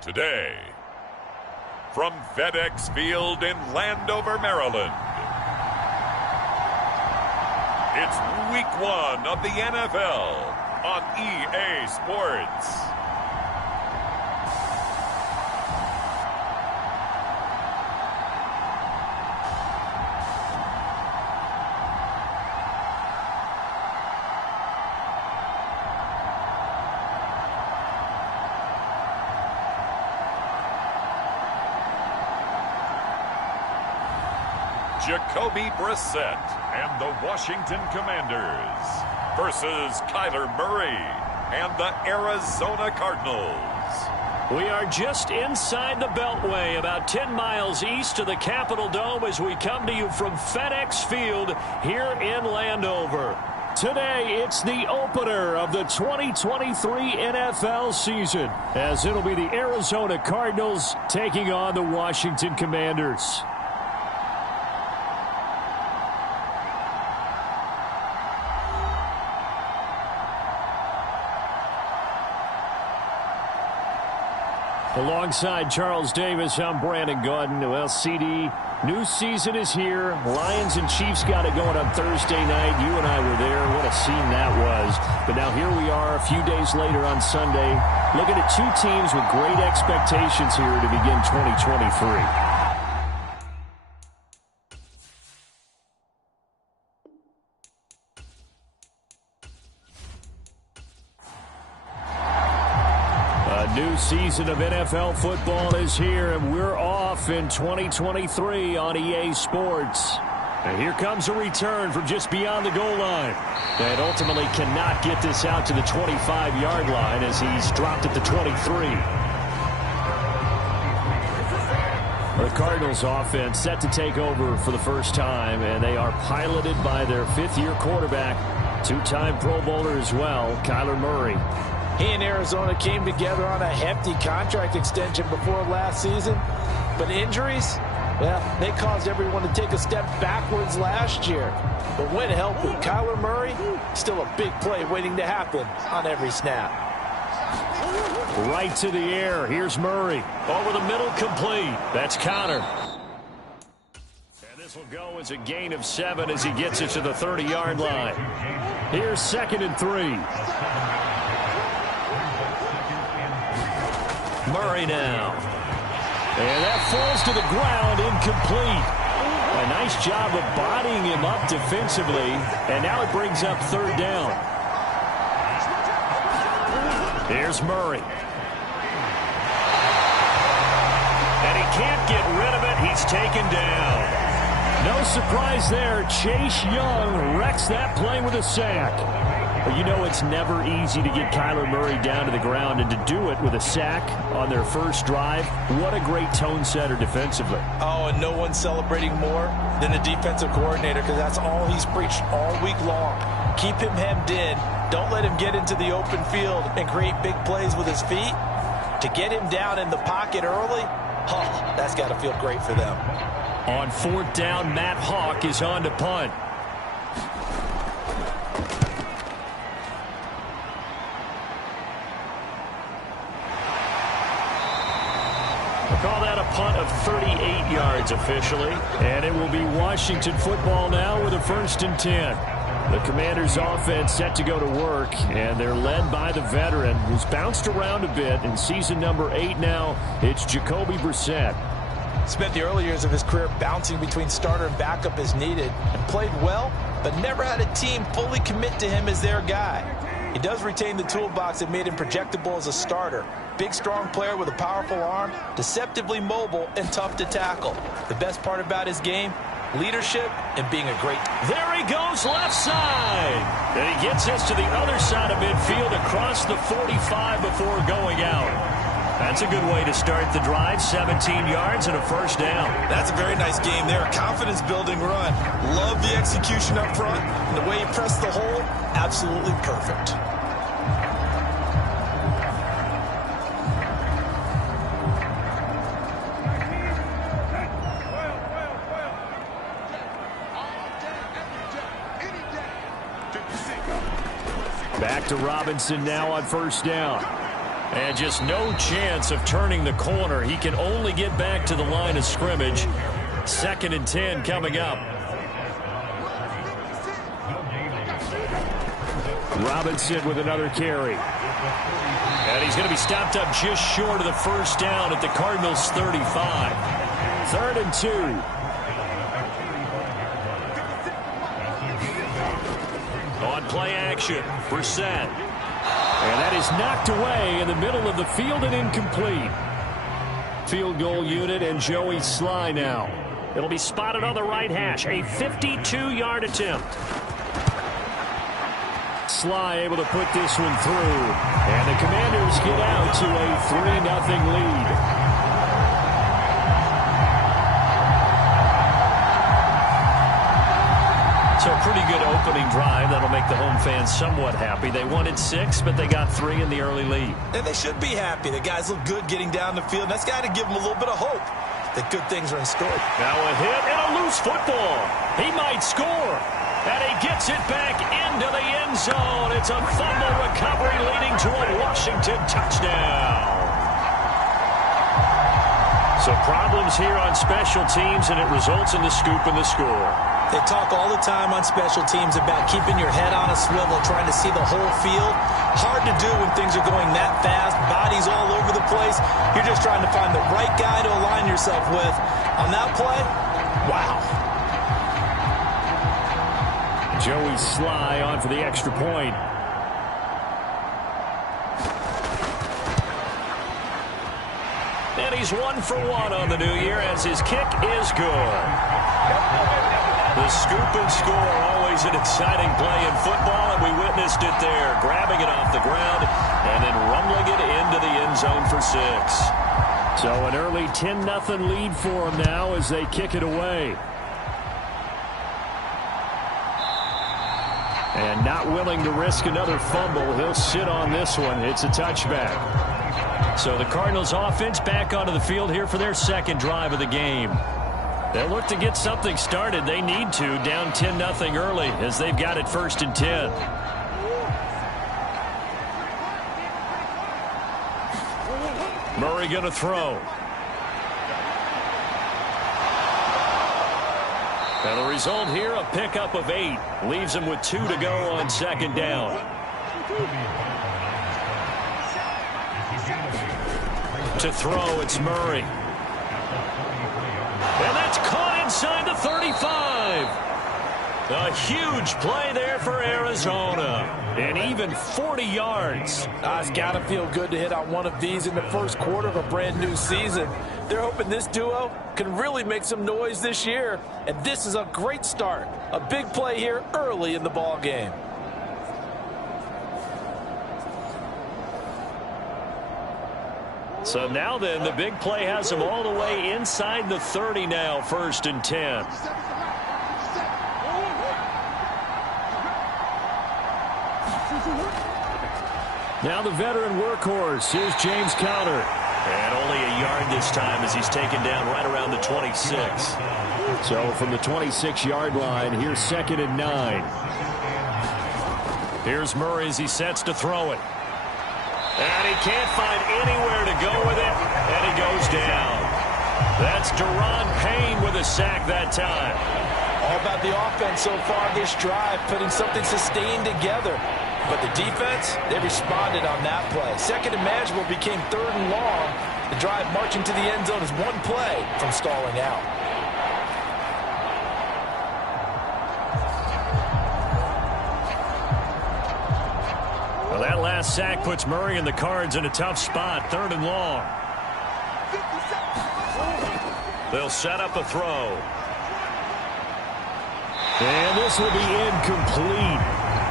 Today, from FedEx Field in Landover, Maryland, it's Week 1 of the NFL on EA Sports. Jacoby Brissett and the Washington Commanders versus Kyler Murray and the Arizona Cardinals. We are just inside the Beltway, about 10 miles east of the Capitol Dome as we come to you from FedEx Field here in Landover. Today, it's the opener of the 2023 NFL season, as it'll be the Arizona Cardinals taking on the Washington Commanders. Alongside Charles Davis, I'm Brandon Gordon. Well, CD, new season is here. Lions and Chiefs got it going on Thursday night. You and I were there. What a scene that was. But now here we are a few days later on Sunday, looking at two teams with great expectations here to begin 2023. New season of NFL football is here, and we're off in 2023 on EA Sports. And here comes a return from just beyond the goal line. And ultimately cannot get this out to the 25-yard line as he's dropped at the 23. The Cardinals offense set to take over for the first time, and they are piloted by their fifth-year quarterback, two-time Pro Bowler as well, Kyler Murray. He and Arizona came together on a hefty contract extension before last season. But injuries, well, they caused everyone to take a step backwards last year. But when healthy, Kyler Murray, still a big play waiting to happen on every snap. Right to the air. Here's Murray. Over the middle, complete. That's Connor. And this will go as a gain of 7 as he gets it to the 30-yard line. Here's 2nd and 3. Murray now. And that falls to the ground, incomplete. A nice job of bodying him up defensively, and now it brings up 3rd down. Here's Murray. And he can't get rid of it. He's taken down. No surprise there. Chase Young wrecks that play with a sack. But you know it's never easy to get Kyler Murray down to the ground, and to do it with a sack on their first drive, what a great tone setter defensively. Oh, and no one's celebrating more than the defensive coordinator, because that's all he's preached all week long. Keep him hemmed in. Don't let him get into the open field and create big plays with his feet. To get him down in the pocket early, oh, that's got to feel great for them. On 4th down, Matt Hawk is on to punt. Call that a punt of 38 yards officially. And it will be Washington football now with a 1st and 10. The Commanders' offense set to go to work, and they're led by the veteran who's bounced around a bit in season number 8 now. It's Jacoby Brissett. Spent the early years of his career bouncing between starter and backup as needed, and played well, but never had a team fully commit to him as their guy. He does retain the toolbox that made him projectable as a starter. Big, strong player with a powerful arm, deceptively mobile, and tough to tackle. The best part about his game, leadership and being a great... There he goes, left side. And he gets us to the other side of midfield across the 45 before going out. That's a good way to start the drive. 17 yards and a 1st down. That's a very nice game there. A confidence-building run. Love the execution up front. And the way he pressed the hole, absolutely perfect. Back to Robinson now on 1st down. And just no chance of turning the corner. He can only get back to the line of scrimmage. 2nd and 10 coming up. Robinson with another carry. And he's going to be stopped up just short of the first down at the Cardinals' 35. 3rd and 2. On play action, Brissett. And that is knocked away in the middle of the field and incomplete. Field goal unit and Joey Sly now. It'll be spotted on the right hash. A 52-yard attempt. Sly able to put this one through. And the Commanders get out to a 3-0 lead. So a pretty good opening drive. That'll make the home fans somewhat happy. They wanted 6, but they got 3 in the early lead. And they should be happy. The guys look good getting down the field. That's got to give them a little bit of hope that good things are in store. Now a hit and a loose football. He might score. And he gets it back into the end zone. It's a fumble recovery leading to a Washington touchdown. So problems here on special teams, and it results in the scoop and the score. They talk all the time on special teams about keeping your head on a swivel, trying to see the whole field. Hard to do when things are going that fast, bodies all over the place. You're just trying to find the right guy to align yourself with. On that play, wow. Joey Sly on for the extra point. And he's 1 for 1 on the new year as his kick is good. The scoop and score, always an exciting play in football, and we witnessed it there, grabbing it off the ground and then rumbling it into the end zone for 6. So an early 10-0 lead for them now as they kick it away. And not willing to risk another fumble, he'll sit on this one. It's a touchback. So the Cardinals offense back onto the field here for their 2nd drive of the game. They'll look to get something started. They need to, down 10-0 early as they've got it 1st and 10. Murray going to throw. And the result here, a pickup of 8. Leaves him with 2 to go on 2nd down. To throw, it's Murray. And that's caught inside the 35. A huge play there for Arizona. And even 40 yards. It's got to feel good to hit on one of these in the first quarter of a brand new season. They're hoping this duo can really make some noise this year. And this is a great start. A big play here early in the ball game. So now then, the big play has them all the way inside the 30 now, 1st and 10. Now the veteran workhorse. Here's James Conner. And only a yard this time as he's taken down right around the 26. So from the 26-yard line, here's 2nd and 9. Here's Murray as he sets to throw it. And he can't find anywhere to go with it, and he goes down. That's Deron Payne with a sack that time. All about the offense so far this drive, putting something sustained together. But the defense, they responded on that play. 2nd and manageable became 3rd and long. The drive marching to the end zone is one play from stalling out. Well, that last sack puts Murray and the Cards in a tough spot. 3rd and long. They'll set up a throw. And this will be incomplete.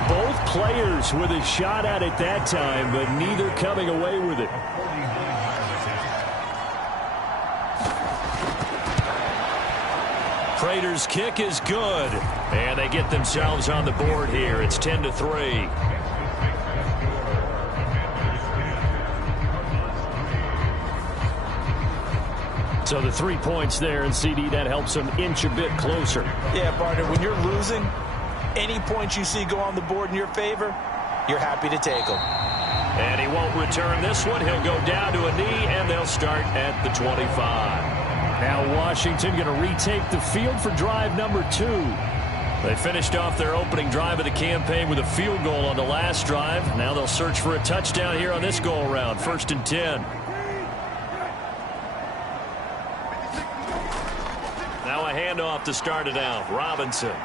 Both players with a shot at it that time, but neither coming away with it. Prater's kick is good. And they get themselves on the board here. It's 10-3. So the 3 points there, and CD, that helps them inch a bit closer. Yeah, partner, when you're losing, any points you see go on the board in your favor, you're happy to take them. And he won't return this one. He'll go down to a knee, and they'll start at the 25. Now Washington going to retake the field for drive number 2. They finished off their opening drive of the campaign with a field goal on the last drive. Now they'll search for a touchdown here on this go-around. 1st and 10. Now a handoff to start it out. Robinson.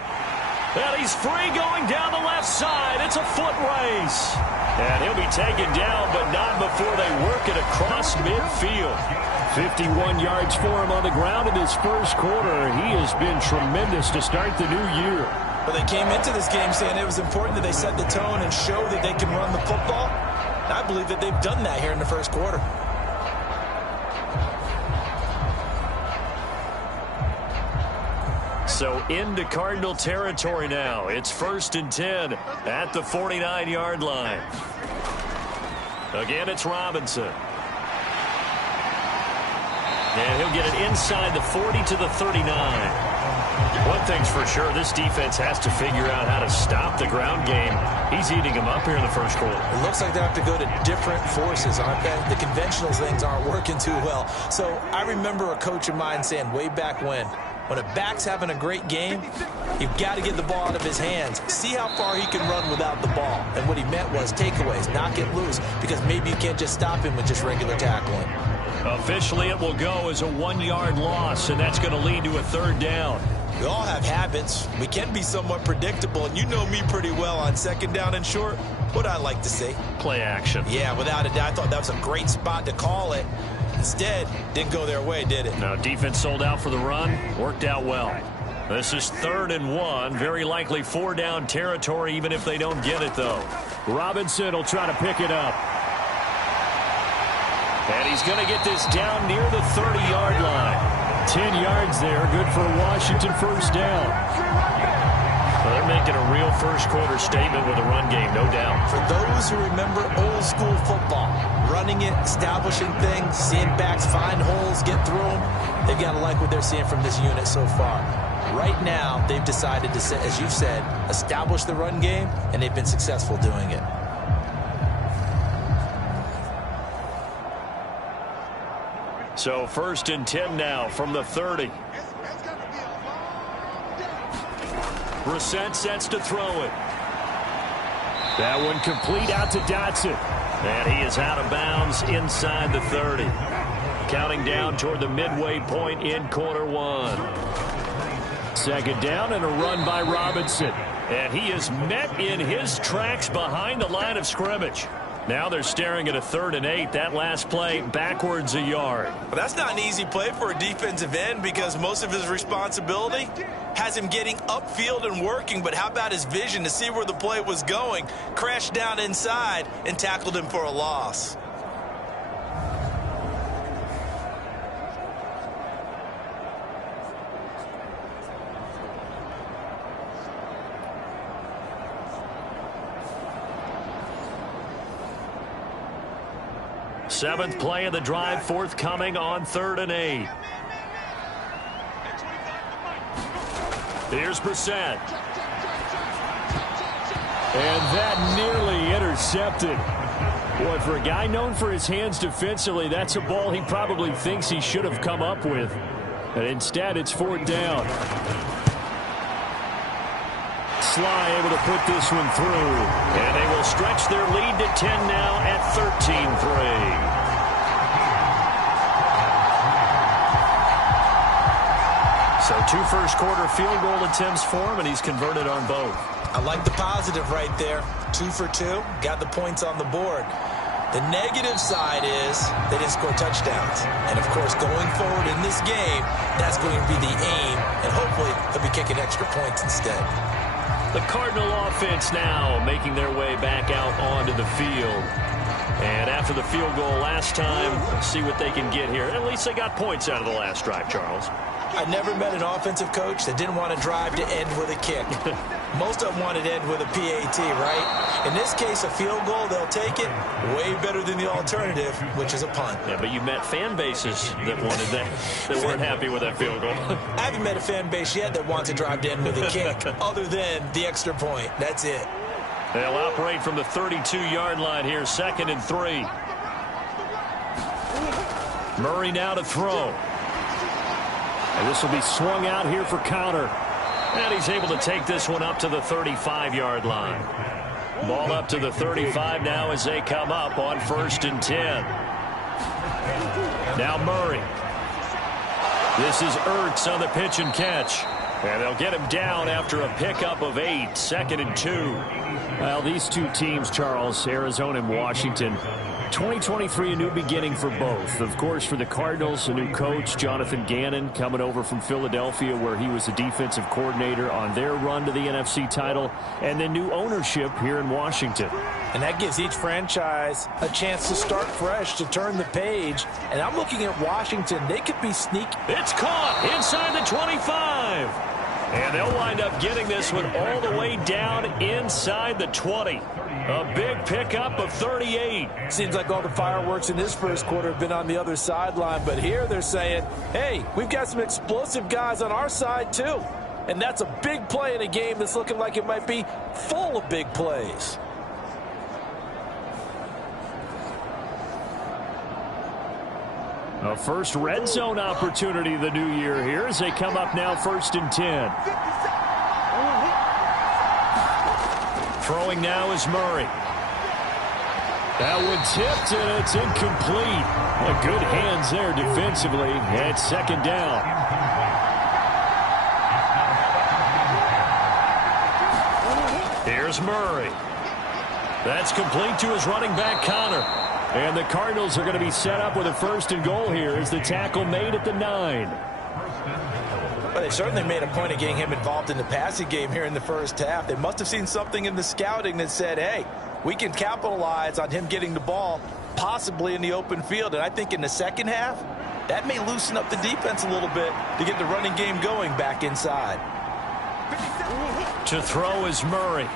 And he's free going down the left side. It's a foot race. And he'll be taken down, but not before they work it across midfield. 51 yards for him on the ground in his first quarter. He has been tremendous to start the new year. Well, they came into this game saying it was important that they set the tone and show that they can run the football. And I believe that they've done that here in the first quarter. So into Cardinal territory now. It's 1st and 10 at the 49-yard line. Again, it's Robinson. And he'll get it inside the 40 to the 39. One thing's for sure, this defense has to figure out how to stop the ground game. He's eating them up here in the first quarter. It looks like they have to go to different forces, aren't they? The conventional things aren't working too well. So I remember a coach of mine saying way back when a back's having a great game, you've got to get the ball out of his hands. See how far he can run without the ball. And what he meant was takeaways, not get loose, because maybe you can't just stop him with just regular tackling. Officially, it will go as a 1-yard loss, and that's going to lead to a 3rd down. We all have habits. We can be somewhat predictable, and you know me pretty well on 2nd down and short. What I like to say? Play action. Yeah, without a doubt. I thought that was a great spot to call it. Instead, didn't go their way, did it? Now, defense sold out for the run. Worked out well. This is 3rd and 1. Very likely 4-down territory, even if they don't get it, though. Robinson will try to pick it up. And he's going to get this down near the 30-yard line. 10 yards there. Good for a Washington 1st down. Well, they're making a real first quarter statement with a run game, no doubt. For those who remember old school football, running it, establishing things, seeing backs find holes, get through them, they've got to like what they're seeing from this unit so far. Right now, they've decided to, as you've said, establish the run game, and they've been successful doing it. So 1st and 10 now from the 30. Brissett sets to throw it. That one complete out to Dotson. And he is out of bounds inside the 30. Counting down toward the midway point in quarter 1. 2nd down and a run by Robinson. And he is met in his tracks behind the line of scrimmage. Now they're staring at a 3rd and 8. That last play backwards a yard. Well, that's not an easy play for a defensive end because most of his responsibility has him getting upfield and working. But how about his vision to see where the play was going? Crashed down inside and tackled him for a loss. Seventh play of the drive forthcoming on 3rd and 8. Here's Brissett. And that nearly intercepted. Boy, for a guy known for his hands defensively, that's a ball he probably thinks he should have come up with. And instead, it's 4th down. Sly able to put this one through. And they will stretch their lead to 10 now at 13-3. So 2 first-quarter field goal attempts for him, and he's converted on both. I like the positive right there. 2 for 2. Got the points on the board. The negative side is they didn't score touchdowns. And, of course, going forward in this game, that's going to be the aim. And hopefully they'll be kicking extra points instead. The Cardinal offense now making their way back out onto the field. And after the field goal last time, let's see what they can get here. At least they got points out of the last drive, Charles. I never met an offensive coach that didn't want to drive to end with a kick. Most of them wanted to end with a PAT, right? In this case, a field goal, they'll take it. Way better than the alternative, which is a punt. Yeah, but you met fan bases that wanted that, that weren't happy with that field goal. I haven't met a fan base yet that wants to drive to end with a kick, other than the extra point. That's it. They'll operate from the 32-yard line here, 2nd and 3. Murray now to throw. And this will be swung out here for counter. And he's able to take this one up to the 35-yard line. Ball up to the 35 now as they come up on 1st and 10. Now Murray. This is Ertz on the pitch and catch. And they'll get him down after a pickup of 8, 2nd and 2. Well, these two teams, Charles, Arizona and Washington, 2023, a new beginning for both. Of course, for the Cardinals, a new coach, Jonathan Gannon, coming over from Philadelphia, where he was the defensive coordinator on their run to the NFC title, and then new ownership here in Washington. And that gives each franchise a chance to start fresh, to turn the page. And I'm looking at Washington. They could be sneaky. It's caught inside the 25. And they'll wind up getting this one all the way down inside the 20. A big pickup of 38. Seems like all the fireworks in this first quarter have been on the other sideline. But here they're saying, hey, we've got some explosive guys on our side too. And that's a big play in a game that's looking like it might be full of big plays. A first red zone opportunity the new year here as they come up now 1st and 10. Throwing now is Murray. That one tipped, and it's incomplete. Good hands there defensively. And 2nd down. Here's Murray. That's complete to his running back, Connor. And the Cardinals are going to be set up with a 1st and goal here as the tackle made at the 9. Well, they certainly made a point of getting him involved in the passing game here in the first half. They must have seen something in the scouting that said, hey, we can capitalize on him getting the ball possibly in the open field. And I think in the second half, that may loosen up the defense a little bit to get the running game going back inside. To throw is Murray.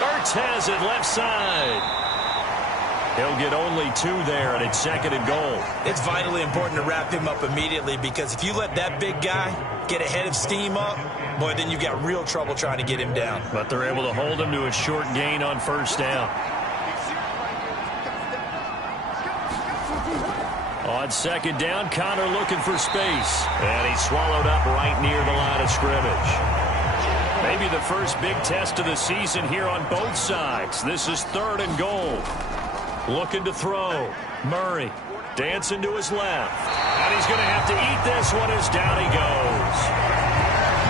Ertz has it left side. He'll get only 2 there, and it's 2nd and goal. It's vitally important to wrap him up immediately, because if you let that big guy get ahead of steam up, boy, then you've got real trouble trying to get him down. But they're able to hold him to a short gain on 1st down. On 2nd down, Connor looking for space. And he's swallowed up right near the line of scrimmage. Maybe the first big test of the season here on both sides. This is 3rd and goal. Looking to throw. Murray dancing to his left. And he's going to have to eat this one as down he goes.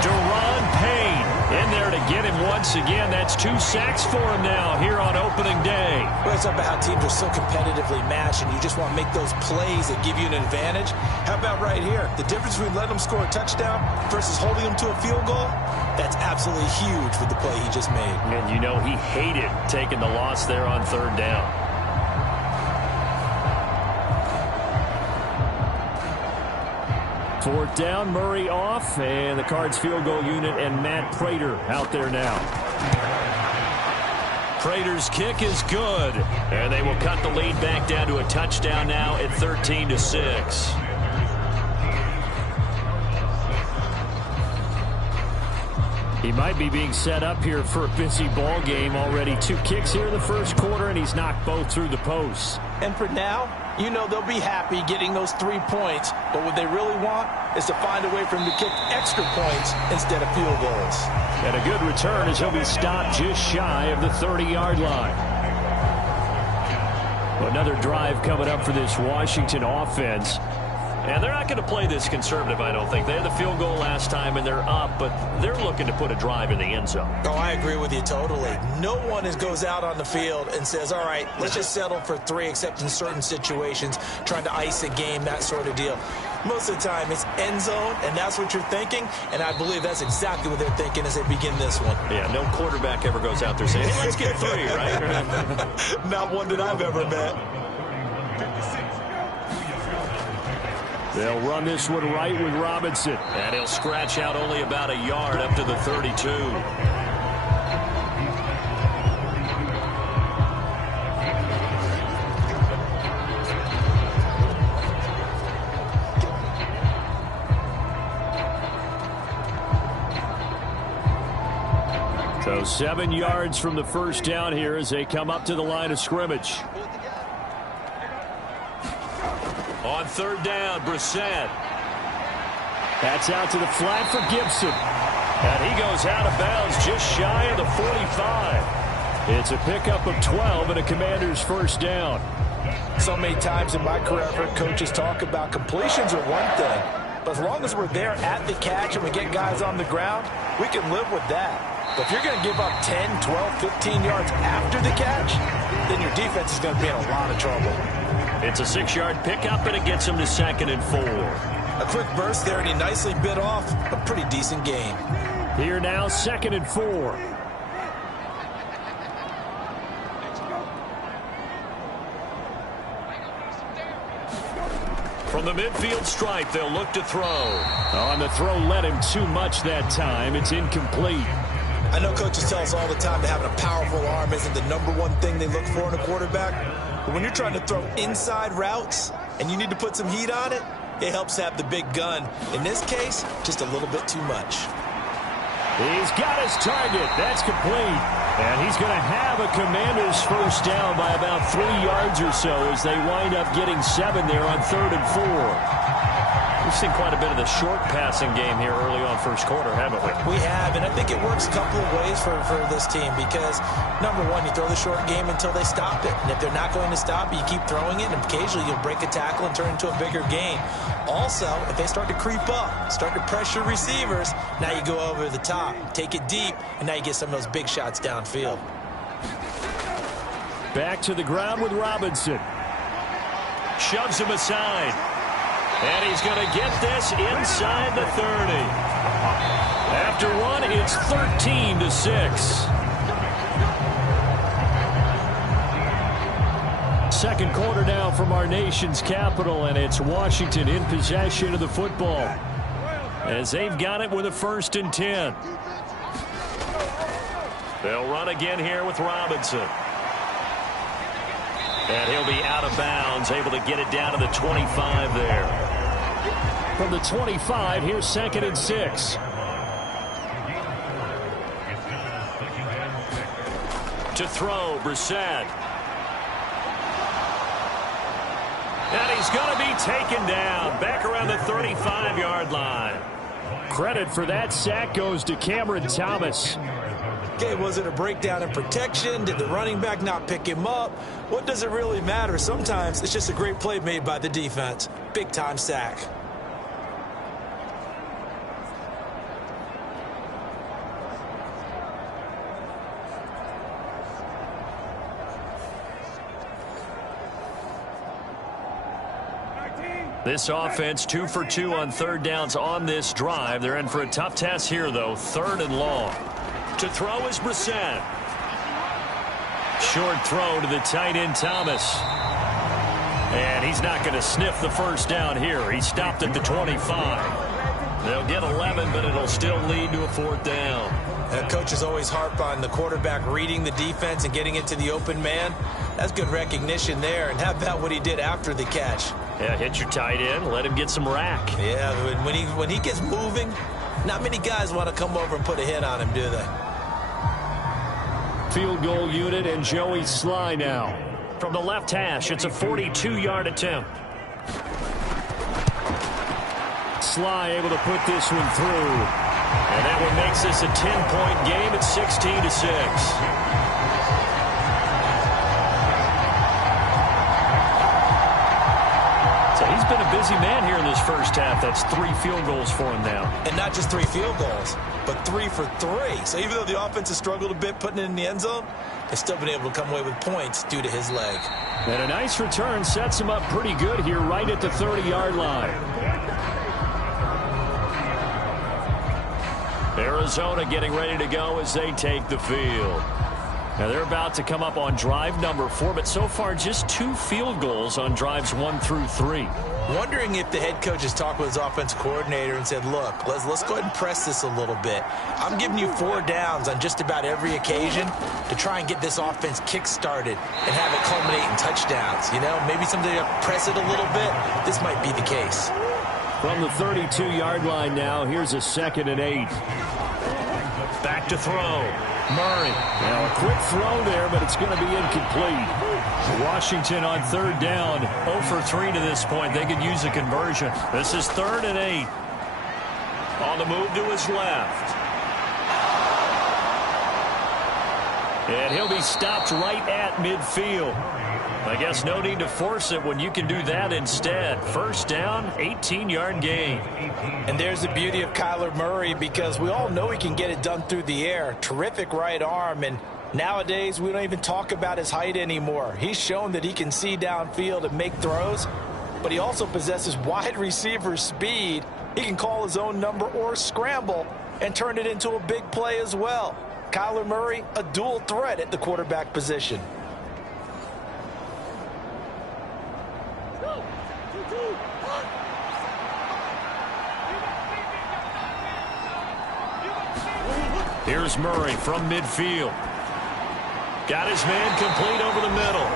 Deron Payne in there to get him once again. That's 2 sacks for him now here on opening day. Well, it's about how teams are so competitively matched, and you just want to make those plays that give you an advantage. How about right here? The difference between letting them score a touchdown versus holding them to a field goal, that's absolutely huge with the play he just made. And you know he hated taking the loss there on 3rd down. 4th down, Murray off, and the Cards field goal unit and Matt Prater out there now. Prater's kick is good, and they will cut the lead back down to a touchdown now at 13-6. He might be being set up here for a busy ball game. Already 2 kicks here in the first quarter, and he's knocked both through the posts. And for now, you know they'll be happy getting those 3 points, but what they really want is to find a way for him to kick extra points instead of field goals. And a good return as he'll be stopped just shy of the 30-yard line. Another drive coming up for this Washington offense. And they're not going to play this conservative, I don't think. They had the field goal last time, and they're up, but they're looking to put a drive in the end zone. Oh, I agree with you totally. No one goes out on the field and says, all right, let's just settle for 3, except in certain situations, trying to ice a game, that sort of deal. Most of the time, it's end zone, and that's what you're thinking, and I believe that's exactly what they're thinking as they begin this one. Yeah, no quarterback ever goes out there saying, hey, let's get 3, right? Not one that I've ever met. They'll run this one right with Robinson. And he'll scratch out only about a yard up to the 32. So So 7 yards from the first down here as they come up to the line of scrimmage. On third down, Brissett. That's out to the flat for Gibson. And he goes out of bounds just shy of the 45. It's a pickup of 12 and a Commander's first down. So many times in my career, I've heard coaches talk about completions are one thing, but as long as we're there at the catch and we get guys on the ground, we can live with that. But if you're going to give up 10, 12, 15 yards after the catch, then your defense is going to be in a lot of trouble. It's a 6-yard pickup, and it gets him to 2nd and 4. A quick burst there, and he nicely bit off a pretty decent gain. Here now, 2nd and 4. From the midfield stripe, they'll look to throw. On the throw, led him too much that time. It's incomplete. I know coaches tell us all the time that having a powerful arm isn't the #1 thing they look for in a quarterback. But when you're trying to throw inside routes and you need to put some heat on it, it helps have the big gun. In this case, just a little bit too much. He's got his target. That's complete. And he's going to have a Commander's first down by about 3 yards or so as they wind up getting 7 there on 3rd and 4. We've seen quite a bit of the short passing game here early on first quarter, haven't we? We have, and I think it works a couple of ways for this team because, #1, you throw the short game until they stop it. And if they're not going to stop it, you keep throwing it, and occasionally you'll break a tackle and turn it into a bigger gain. Also, if they start to creep up, start to pressure receivers, now you go over the top, take it deep, and now you get some of those big shots downfield. Back to the ground with Robinson. Shoves him aside. And he's going to get this inside the 30. After one, it's 13-6. Second quarter now from our nation's capital, and it's Washington in possession of the football as they've got it with a 1st and 10. They'll run again here with Robinson. And he'll be out of bounds, able to get it down to the 25 there. From the 25, here's 2nd and 6. To throw, Brissett. And he's going to be taken down back around the 35-yard line. Credit for that sack goes to Cameron Thomas. Okay, was it a breakdown in protection? Did the running back not pick him up? What does it really matter? Sometimes it's just a great play made by the defense. Big-time sack. This offense 2 for 2 on 3rd downs on this drive. They're in for a tough task here, though. 3rd and long. To throw is Brissett. Short throw to the tight end, Thomas. And he's not going to sniff the first down here. He stopped at the 25. They'll get 11, but it'll still lead to a 4th down. Coaches always harp on the quarterback reading the defense and getting it to the open man. That's good recognition there. And how about what he did after the catch? Yeah, hit your tight end, let him get some rack. Yeah, when he gets moving, not many guys want to come over and put a hit on him, do they? Field goal unit and Joey Sly now. From the left hash, it's a 42-yard attempt. Sly able to put this one through. And that one makes this a 10-point game at 16-6. He's been a busy man here in this first half. That's 3 field goals for him now. And not just 3 field goals, but 3 for 3. So even though the offense has struggled a bit putting it in the end zone, they've still been able to come away with points due to his leg. And a nice return sets him up pretty good here right at the 30-yard line. Arizona getting ready to go as they take the field. Now they're about to come up on drive number 4, but so far just 2 field goals on drives 1 through 3. Wondering if the head coach has talked with his offensive coordinator and said, look, let's go ahead and press this a little bit. I'm giving you 4 downs on just about every occasion to try and get this offense kick-started and have it culminate in touchdowns. You know, maybe somebody to press it a little bit. This might be the case. From the 32-yard line now, here's a 2nd and 8. Back to throw. Murray. Now a quick throw there, but it's going to be incomplete. Washington on third down, 0 for 3 to this point. They could use a conversion. This is 3rd and 8. On the move to his left. And he'll be stopped right at midfield. I guess no need to force it when you can do that instead. First down, 18-yard gain. And there's the beauty of Kyler Murray, because we all know he can get it done through the air. Terrific right arm, and nowadays we don't even talk about his height anymore. He's shown that he can see downfield and make throws, but he also possesses wide receiver speed. He can call his own number or scramble and turn it into a big play as well. Kyler Murray, a dual threat at the quarterback position. Here's Murray from midfield. Got his man complete over the middle.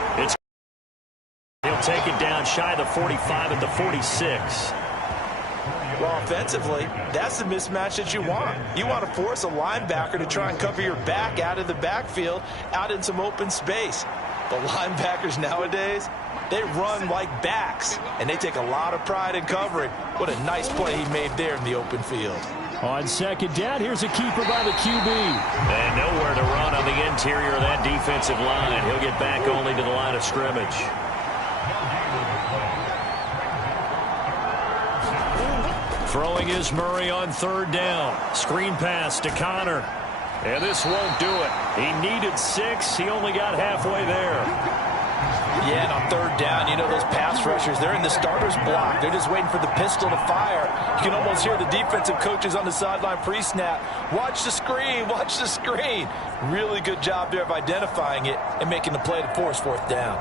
He'll take it down shy of the 45 at the 46. Well, offensively, that's the mismatch that you want. You want to force a linebacker to try and cover your back out of the backfield, out in some open space. The linebackers nowadays, they run like backs, and they take a lot of pride in covering. What a nice play he made there in the open field. On second down, here's a keeper by the QB. And nowhere to run on the interior of that defensive line. He'll get back only to the line of scrimmage. Throwing is Murray on third down. Screen pass to Connor. And this won't do it. He needed 6. He only got halfway there. Yeah, and on third down, you know those pass rushers, they're in the starter's block. They're just waiting for the pistol to fire. You can almost hear the defensive coaches on the sideline pre-snap. Watch the screen, watch the screen. Really good job there of identifying it and making the play to force fourth down.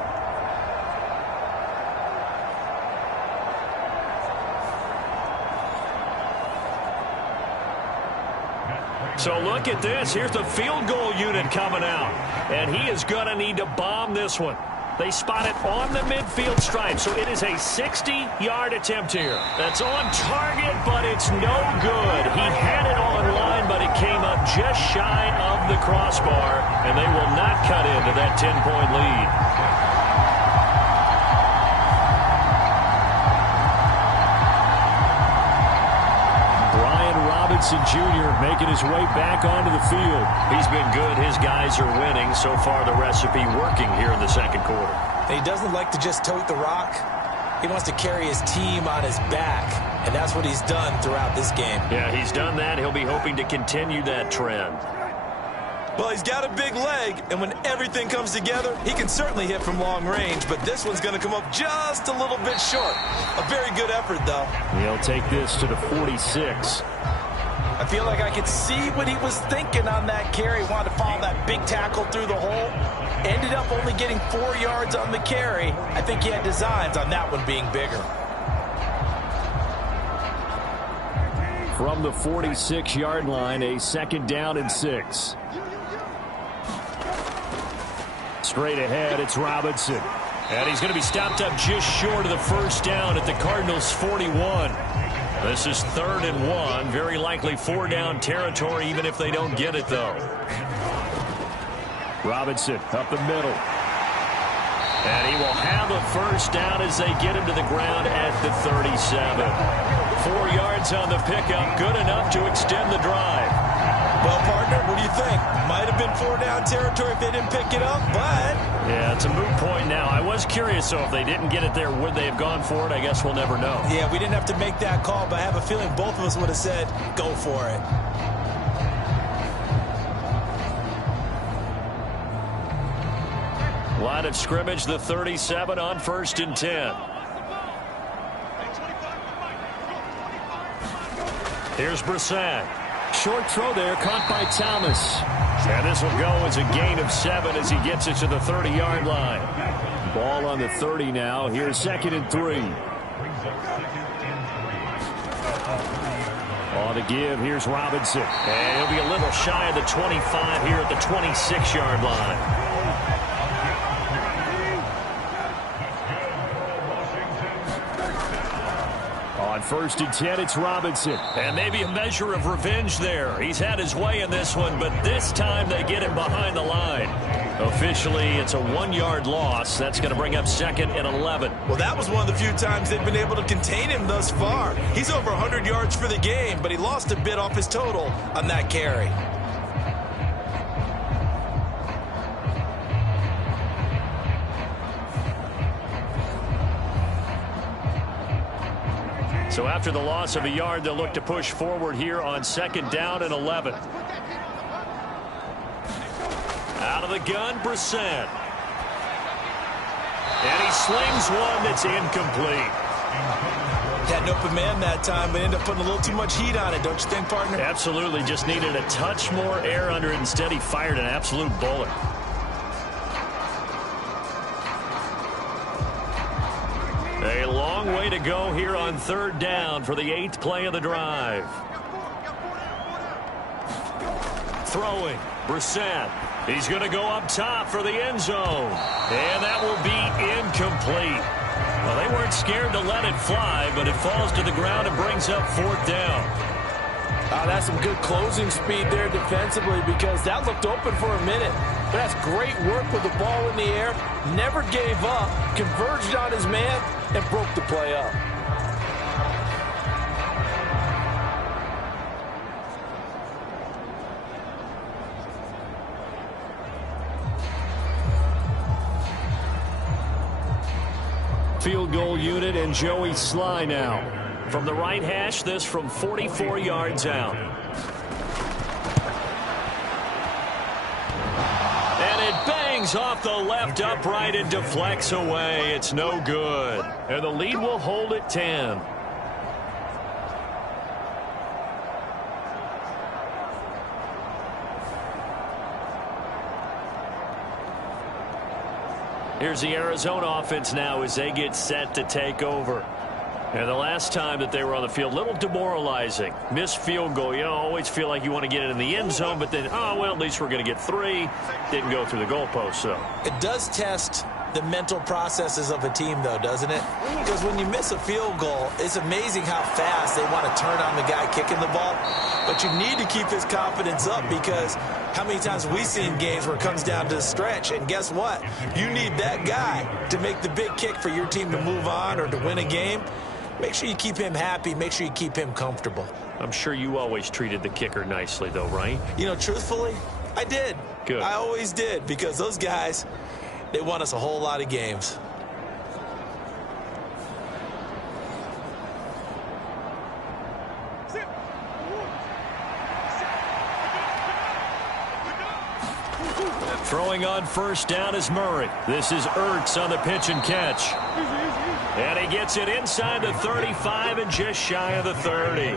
So look at this. Here's the field goal unit coming out. And he is going to need to bomb this one. They spot it on the midfield stripe, so it is a 60-yard attempt here. That's on target, but it's no good. He had it on line, but it came up just shy of the crossbar, and they will not cut into that 10-point lead. Jr. making his way back onto the field. He's been good. His guys are winning. So far, the recipe working here in the second quarter. And he doesn't like to just tote the rock. He wants to carry his team on his back, and that's what he's done throughout this game. Yeah, he's done that. He'll be hoping to continue that trend. Well, he's got a big leg, and when everything comes together, he can certainly hit from long range, but this one's going to come up just a little bit short. A very good effort, though. He'll take this to the 46. I feel like I could see what he was thinking on that carry. Wanted to follow that big tackle through the hole. Ended up only getting 4 yards on the carry. I think he had designs on that one being bigger. From the 46-yard line, a second down and 6. Straight ahead, it's Robinson. And he's going to be stopped up just short of the first down at the Cardinals' 41. This is 3rd and 1. Very likely 4-down territory, even if they don't get it, though. Robinson up the middle. And he will have a first down as they get him to the ground at the 37. 4 yards on the pickup. Good enough to extend the drive. Well, partner, what do you think? Might have been 4-down territory if they didn't pick it up, but... Yeah, it's a moot point now. I was curious, so if they didn't get it there, would they have gone for it? I guess we'll never know. Yeah, we didn't have to make that call, but I have a feeling both of us would have said, go for it. Line of scrimmage, the 37 on 1st and 10. Here's Brissett. Short throw there, caught by Thomas. And this will go as a gain of 7 as he gets it to the 30-yard line. Ball on the 30 now. Here's 2nd and 3. On the give, here's Robinson. And he'll be a little shy of the 25 here at the 26-yard line. On 1st and 10, it's Robinson. And maybe a measure of revenge there. He's had his way in this one, but this time they get him behind the line. Officially, it's a 1-yard loss. That's going to bring up 2nd and 11. Well, that was one of the few times they've been able to contain him thus far. He's over 100 yards for the game, but he lost a bit off his total on that carry. So after the loss of a yard, they'll look to push forward here on 2nd down and 11. Out of the gun, Brissett. And he slings one that's incomplete. Had an open man that time, but ended up putting a little too much heat on it, don't you think, partner? Absolutely. Just needed a touch more air under it. Instead, he fired an absolute bullet. A long way to go here on 3rd down for the 8th play of the drive. Throwing, Brissett. He's going to go up top for the end zone. And that will be incomplete. Well, they weren't scared to let it fly, but it falls to the ground and brings up 4th down. That's some good closing speed there defensively, because that looked open for a minute. But that's great work with the ball in the air. Never gave up, converged on his man, and broke the play up. Field goal unit and Joey Sly now. From the right hash, this from 44 yards out. And it bangs off the left upright and deflects away. It's no good. And the lead will hold at 10. Here's the Arizona offense now as they get set to take over. And the last time that they were on the field, a little demoralizing. Missed field goal. You always feel like you want to get it in the end zone, but then, oh, well, at least we're going to get 3. Didn't go through the goalpost, so. It does test the mental processes of a team, though, doesn't it? Because when you miss a field goal, it's amazing how fast they want to turn on the guy kicking the ball. But you need to keep his confidence up, because how many times have we seen games where it comes down to the stretch? And guess what? You need that guy to make the big kick for your team to move on or to win a game. Make sure you keep him happy. Make sure you keep him comfortable. I'm sure you always treated the kicker nicely, though, right? You know, truthfully, I did. Good. I always did, because those guys, they won us a whole lot of games. Throwing on 1st down is Murray. This is Ertz on the pitch and catch. And he gets it inside the 35 and just shy of the 30.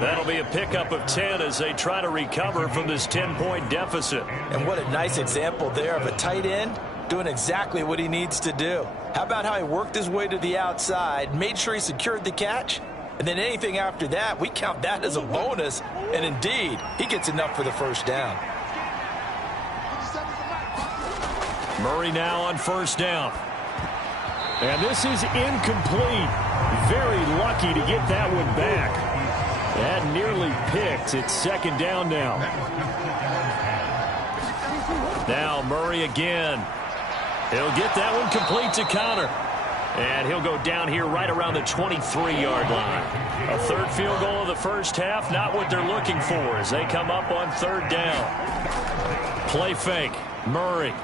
That'll be a pickup of 10 as they try to recover from this 10-point deficit. And what a nice example there of a tight end doing exactly what he needs to do. How about how he worked his way to the outside, made sure he secured the catch, and then anything after that, we count that as a bonus. And indeed, he gets enough for the 1st down. Murray now on 1st down. And this is incomplete. Very lucky to get that one back. That nearly picked. It's 2nd down now. Now Murray again. He'll get that one complete to Connor. And he'll go down here right around the 23-yard line. A 3rd field goal of the 1st half, not what they're looking for as they come up on 3rd down. Play fake. Murray.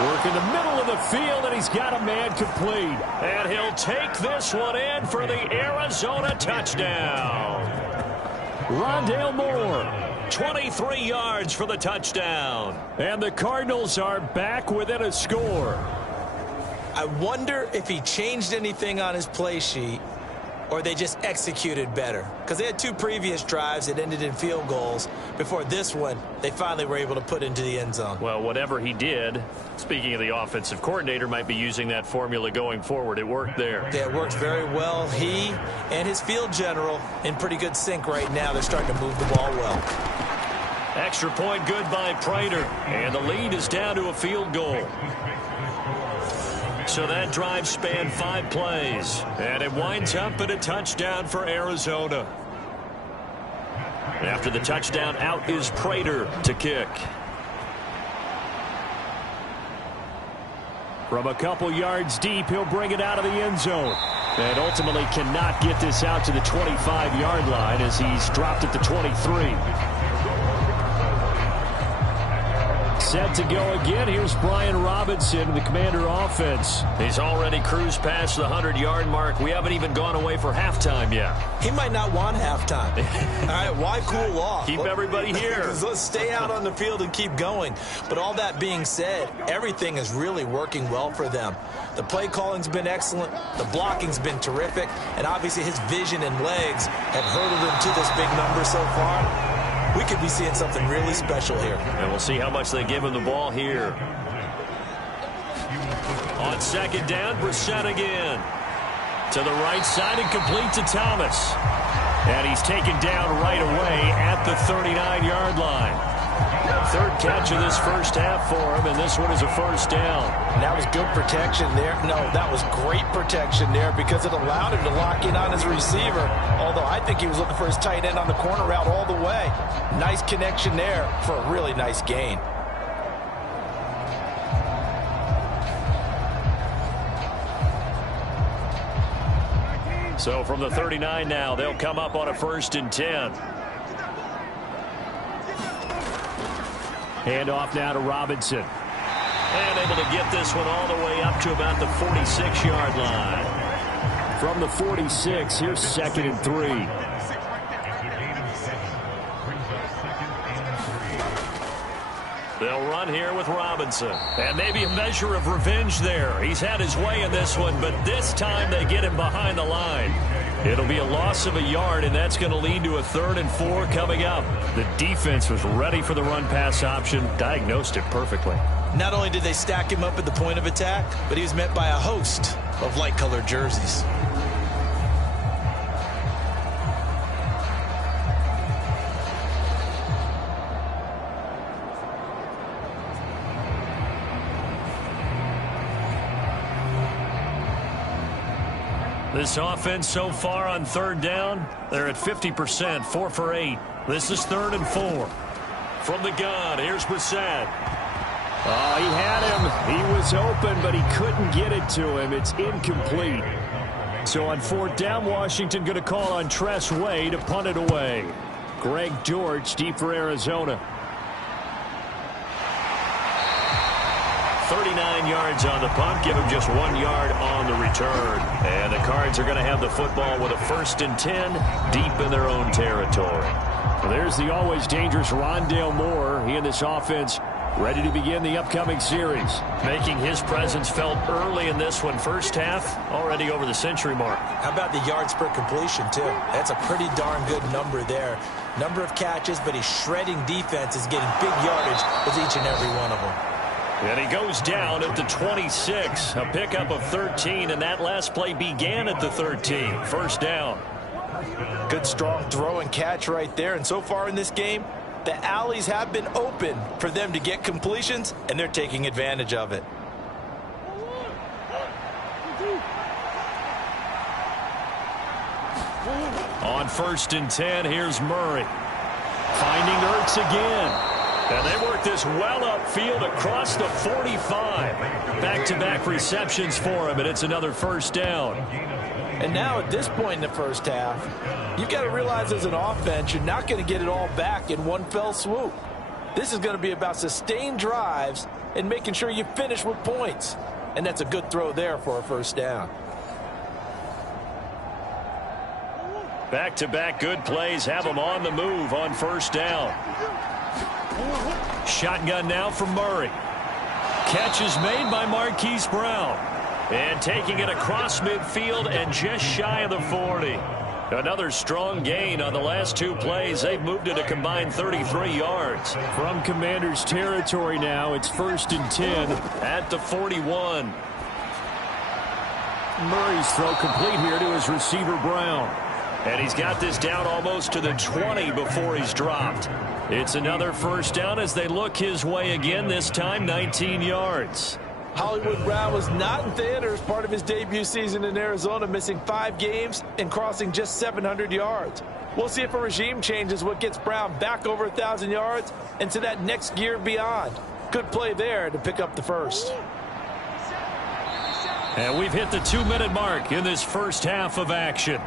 Work in the middle of the field, and he's got a man complete. And he'll take this one in for the Arizona touchdown. Rondale Moore. 23 yards for the touchdown. And the Cardinals are back within a score. I wonder if he changed anything on his play sheet or they just executed better. Because they had 2 previous drives that ended in field goals. Before this one, they finally were able to put into the end zone. Well, whatever he did, speaking of the offensive coordinator, might be using that formula going forward. It worked there. Yeah, it works very well. He and his field general in pretty good sync right now. They're starting to move the ball well. Extra point good by Prater. And the lead is down to a field goal. So that drive spanned 5 plays. And it winds up in a touchdown for Arizona. After the touchdown, out is Prater to kick. From a couple yards deep, he'll bring it out of the end zone. And ultimately cannot get this out to the 25-yard line as he's dropped at the 23. Set to go again. Here's Brian Robinson in the Commander offense. He's already cruised past the 100-yard mark. We haven't even gone away for halftime yet. He might not want halftime. All right, why cool off? Keep everybody here. Let's stay out on the field and keep going. But all that being said, everything is really working well for them. The play calling's been excellent. The blocking's been terrific. And obviously his vision and legs have hurdled him to this big number so far. We could be seeing something really special here. And we'll see how much they give him the ball here. On second down, Brissett again. To the right side and complete to Thomas. And he's taken down right away at the 39-yard line. Third catch of this first half for him, and this one is a first down. And that was good protection there. No, that was great protection there because it allowed him to lock in on his receiver. Although I think he was looking for his tight end on the corner route all the way. Nice connection there for a really nice gain. So from the 39 now, they'll come up on a 1st and 10. Handoff now to Robinson. And able to get this one all the way up to about the 46-yard line. From the 46, here's 2nd and 3. They'll run here with Robinson. And maybe a measure of revenge there. He's had his way in this one, but this time they get him behind the line. It'll be a loss of a yard, and that's going to lead to a 3rd and 4 coming up. The defense was ready for the run-pass option, diagnosed it perfectly. Not only did they stack him up at the point of attack, but he was met by a host of light-colored jerseys. This offense so far on 3rd down, they're at 50%, 4 for 8. This is 3rd and 4. From the gun, here's Brissett. Oh, he had him. He was open, but he couldn't get it to him. It's incomplete. So on 4th down, Washington going to call on Tress Way to punt it away. Greg George deep for Arizona. 39 yards on the punt, give him just 1 yard on the return. And the Cards are going to have the football with a 1st and 10 deep in their own territory. Well, there's the always dangerous Rondale Moore. He and this offense ready to begin the upcoming series. Making his presence felt early in this one. First half, already over the century mark. How about the yards per completion, too? That's a pretty darn good number there. Number of catches, but his shredding defense is getting big yardage with each and every one of them. And he goes down at the 26. A pickup of 13, and that last play began at the 13. 1st down. Good strong throw and catch right there. And so far in this game, the alleys have been open for them to get completions, and they're taking advantage of it. On 1st and 10, here's Murray. Finding Ertz again. And they work this well upfield across the 45. Back-to-back receptions for him, and it's another 1st down. And now at this point in the first half, you've got to realize as an offense, you're not going to get it all back in one fell swoop. This is going to be about sustained drives and making sure you finish with points. And that's a good throw there for a 1st down. Back-to-back good plays have them on the move on 1st down. Shotgun now from Murray. Catch is made by Marquise Brown. And taking it across midfield and just shy of the 40. Another strong gain on the last 2 plays. They've moved it a combined 33 yards. From Commander's territory now, it's 1st and 10 at the 41. Murray's throw complete here to his receiver Brown. And he's got this down almost to the 20 before he's dropped. It's another 1st down as they look his way again, this time 19 yards. Hollywood Brown was not in theaters part of his debut season in Arizona, missing 5 games and crossing just 700 yards. We'll see if a regime change is what gets Brown back over 1,000 yards and to that next gear beyond. Good play there to pick up the first. And we've hit the 2-minute mark in this first half of action.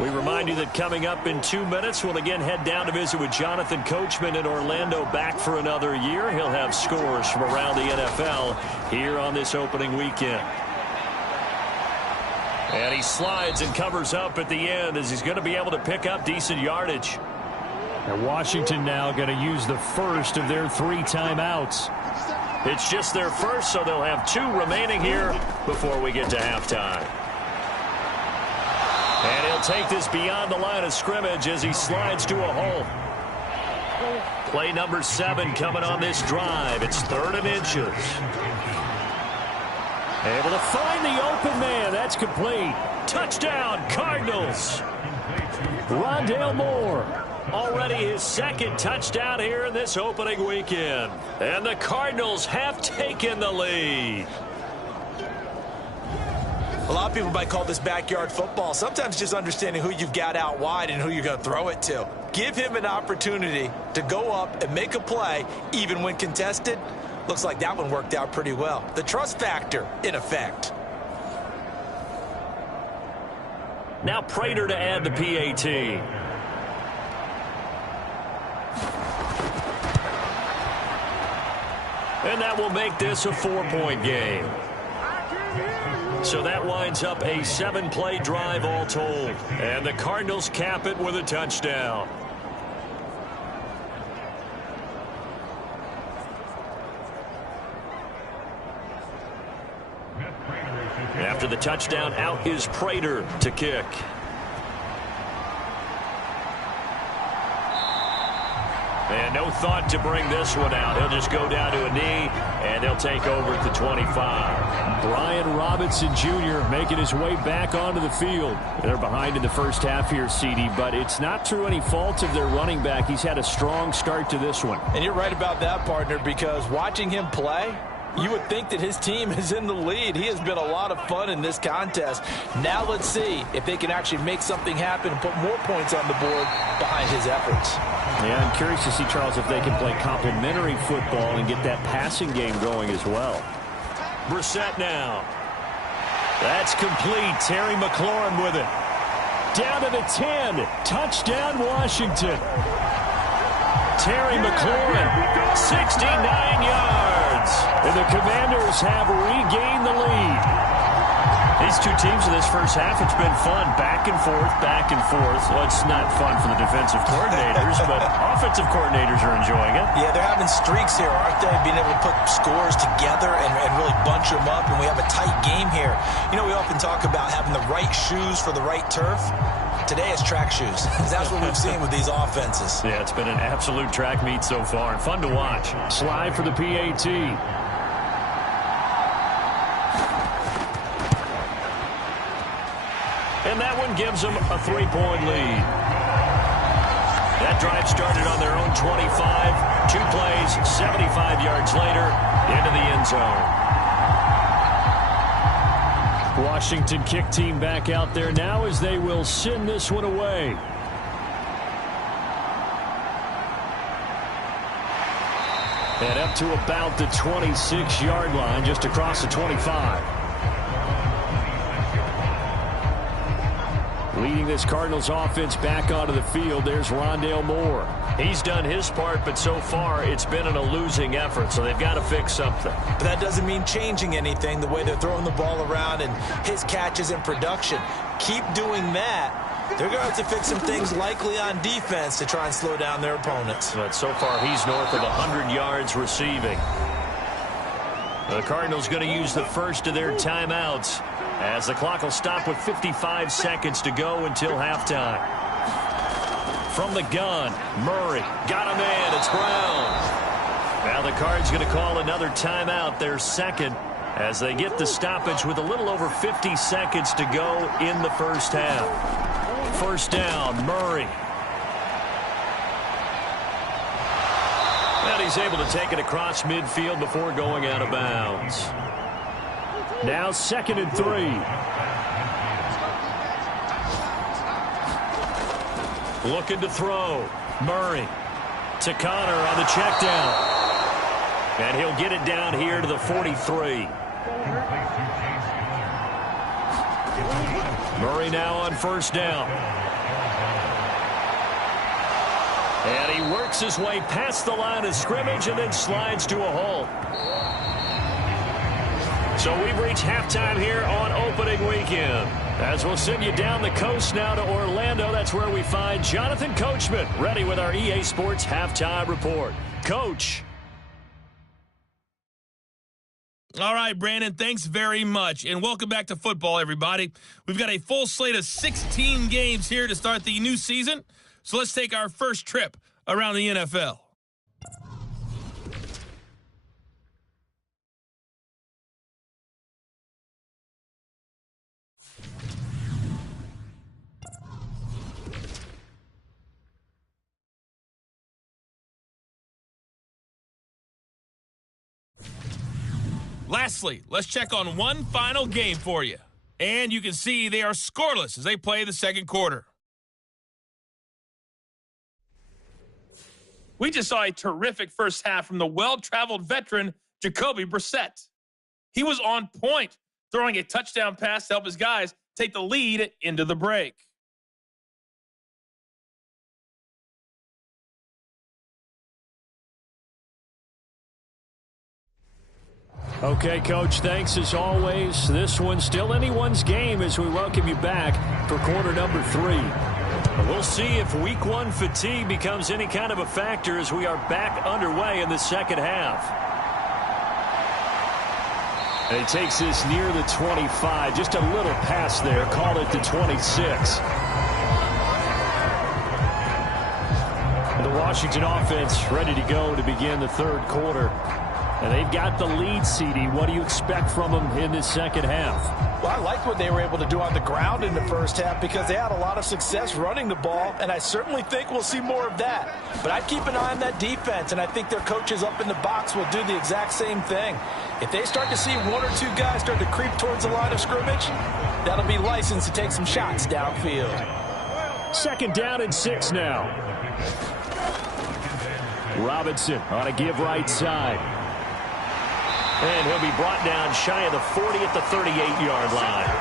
We remind you that coming up in 2 minutes, we'll again head down to visit with Jonathan Coachman in Orlando, back for another year. He'll have scores from around the NFL here on this opening weekend. And he slides and covers up at the end as he's going to be able to pick up decent yardage. And Washington now going to use the first of their 3 timeouts. It's just their first, so they'll have 2 remaining here before we get to halftime. And he'll take this beyond the line of scrimmage as he slides to a hole. Play number 7 coming on this drive. It's 3rd and inches. Able to find the open man. That's complete. Touchdown, Cardinals. Rondale Moore. Already his 2nd touchdown here in this opening weekend. And the Cardinals have taken the lead. A lot of people might call this backyard football. Sometimes just understanding who you've got out wide and who you're going to throw it to. Give him an opportunity to go up and make a play, even when contested. Looks like that one worked out pretty well. The trust factor, in effect. Now Prater to add the PAT. And that will make this a 4-point game. So that winds up a 7-play drive all told. And the Cardinals cap it with a touchdown. After the touchdown, out is Prater to kick. And no thought to bring this one out. He'll just go down to a knee, and they'll take over at the 25. Brian Robinson Jr. making his way back onto the field. They're behind in the first half here, CD, but it's not through any fault of their running back. He's had a strong start to this one. And you're right about that, partner, because watching him play, you would think that his team is in the lead. He has been a lot of fun in this contest. Now let's see if they can actually make something happen and put more points on the board behind his efforts. Yeah, I'm curious to see, Charles, if they can play complementary football and get that passing game going as well. Brissett now. That's complete. Terry McLaurin with it. Down to the 10. Touchdown, Washington. Terry McLaurin, 69 yards. And the Commanders have regained the lead. These two teams in this first half, it's been fun. Back and forth, back and forth. Well, it's not fun for the defensive coordinators, but offensive coordinators are enjoying it. Yeah, they're having streaks here, aren't they? Being able to put scores together and really bunch them up, and we have a tight game here. You know, we often talk about having the right shoes for the right turf. Today it's track shoes. That's what we've seen with these offenses. Yeah, it's been an absolute track meet so far, and fun to watch. Slide for the PAT. And that one gives them a 3-point lead. That drive started on their own 25. 2 plays, 75 yards later, into the end zone. Washington kick team back out there now as they will send this one away. And up to about the 26-yard line, just across the 25. Leading this Cardinals offense back onto the field, there's Rondale Moore. He's done his part, but so far it's been in a losing effort, so they've got to fix something. But that doesn't mean changing anything, the way they're throwing the ball around and his catches and production. Keep doing that. They're going to have to fix some things likely on defense to try and slow down their opponents. But so far he's north of 100 yards receiving. The Cardinals going to use the first of their timeouts, as the clock will stop with 55 seconds to go until halftime. From the gun, Murray got a man. It's Brown. Now the Cards going to call another timeout, their second, as they get the stoppage with a little over 50 seconds to go in the first half. First down, Murray. And he's able to take it across midfield before going out of bounds. Now 2nd and 3. Looking to throw. Murray to Connor on the check down. And he'll get it down here to the 43. Murray now on 1st down. And he works his way past the line of scrimmage and then slides to a halt. So we've reached halftime here on opening weekend. As we'll send you down the coast now to Orlando, that's where we find Jonathan Coachman ready with our EA Sports Halftime Report. Coach. All right, Brandon, thanks very much. And welcome back to football, everybody. We've got a full slate of 16 games here to start the new season. So let's take our first trip around the NFL. Lastly, let's check on one final game for you. And you can see they are scoreless as they play the second quarter. We just saw a terrific first half from the well-traveled veteran, Jacoby Brissett. He was on point, throwing a touchdown pass to help his guys take the lead into the break. Okay, Coach, thanks as always. This one's still anyone's game as we welcome you back for quarter number 3. We'll see if week 1 fatigue becomes any kind of a factor as we are back underway in the second half. And he takes this near the 25, just a little pass there, call it the 26. The Washington offense ready to go to begin the third quarter. And they've got the lead, CD. What do you expect from them in this second half? Well, I like what they were able to do on the ground in the first half because they had a lot of success running the ball, and I certainly think we'll see more of that. But I'd keep an eye on that defense, and I think their coaches up in the box will do the exact same thing. If they start to see 1 or 2 guys start to creep towards the line of scrimmage, that'll be licensed to take some shots downfield. 2nd down and 6 now. Robinson on a give right side. And he'll be brought down shy of the 40 at the 38-yard line.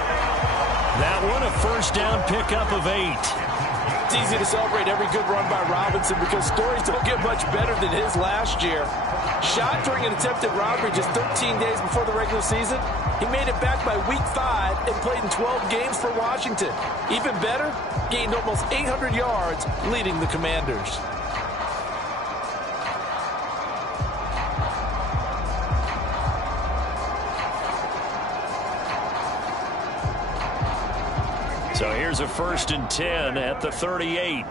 That one a first down pickup of 8. It's easy to celebrate every good run by Robinson because stories don't get much better than his last year. Shot during an attempted robbery just 13 days before the regular season. He made it back by week 5 and played in 12 games for Washington. Even better, gained almost 800 yards leading the Commanders. So here's a 1st and 10 at the 38.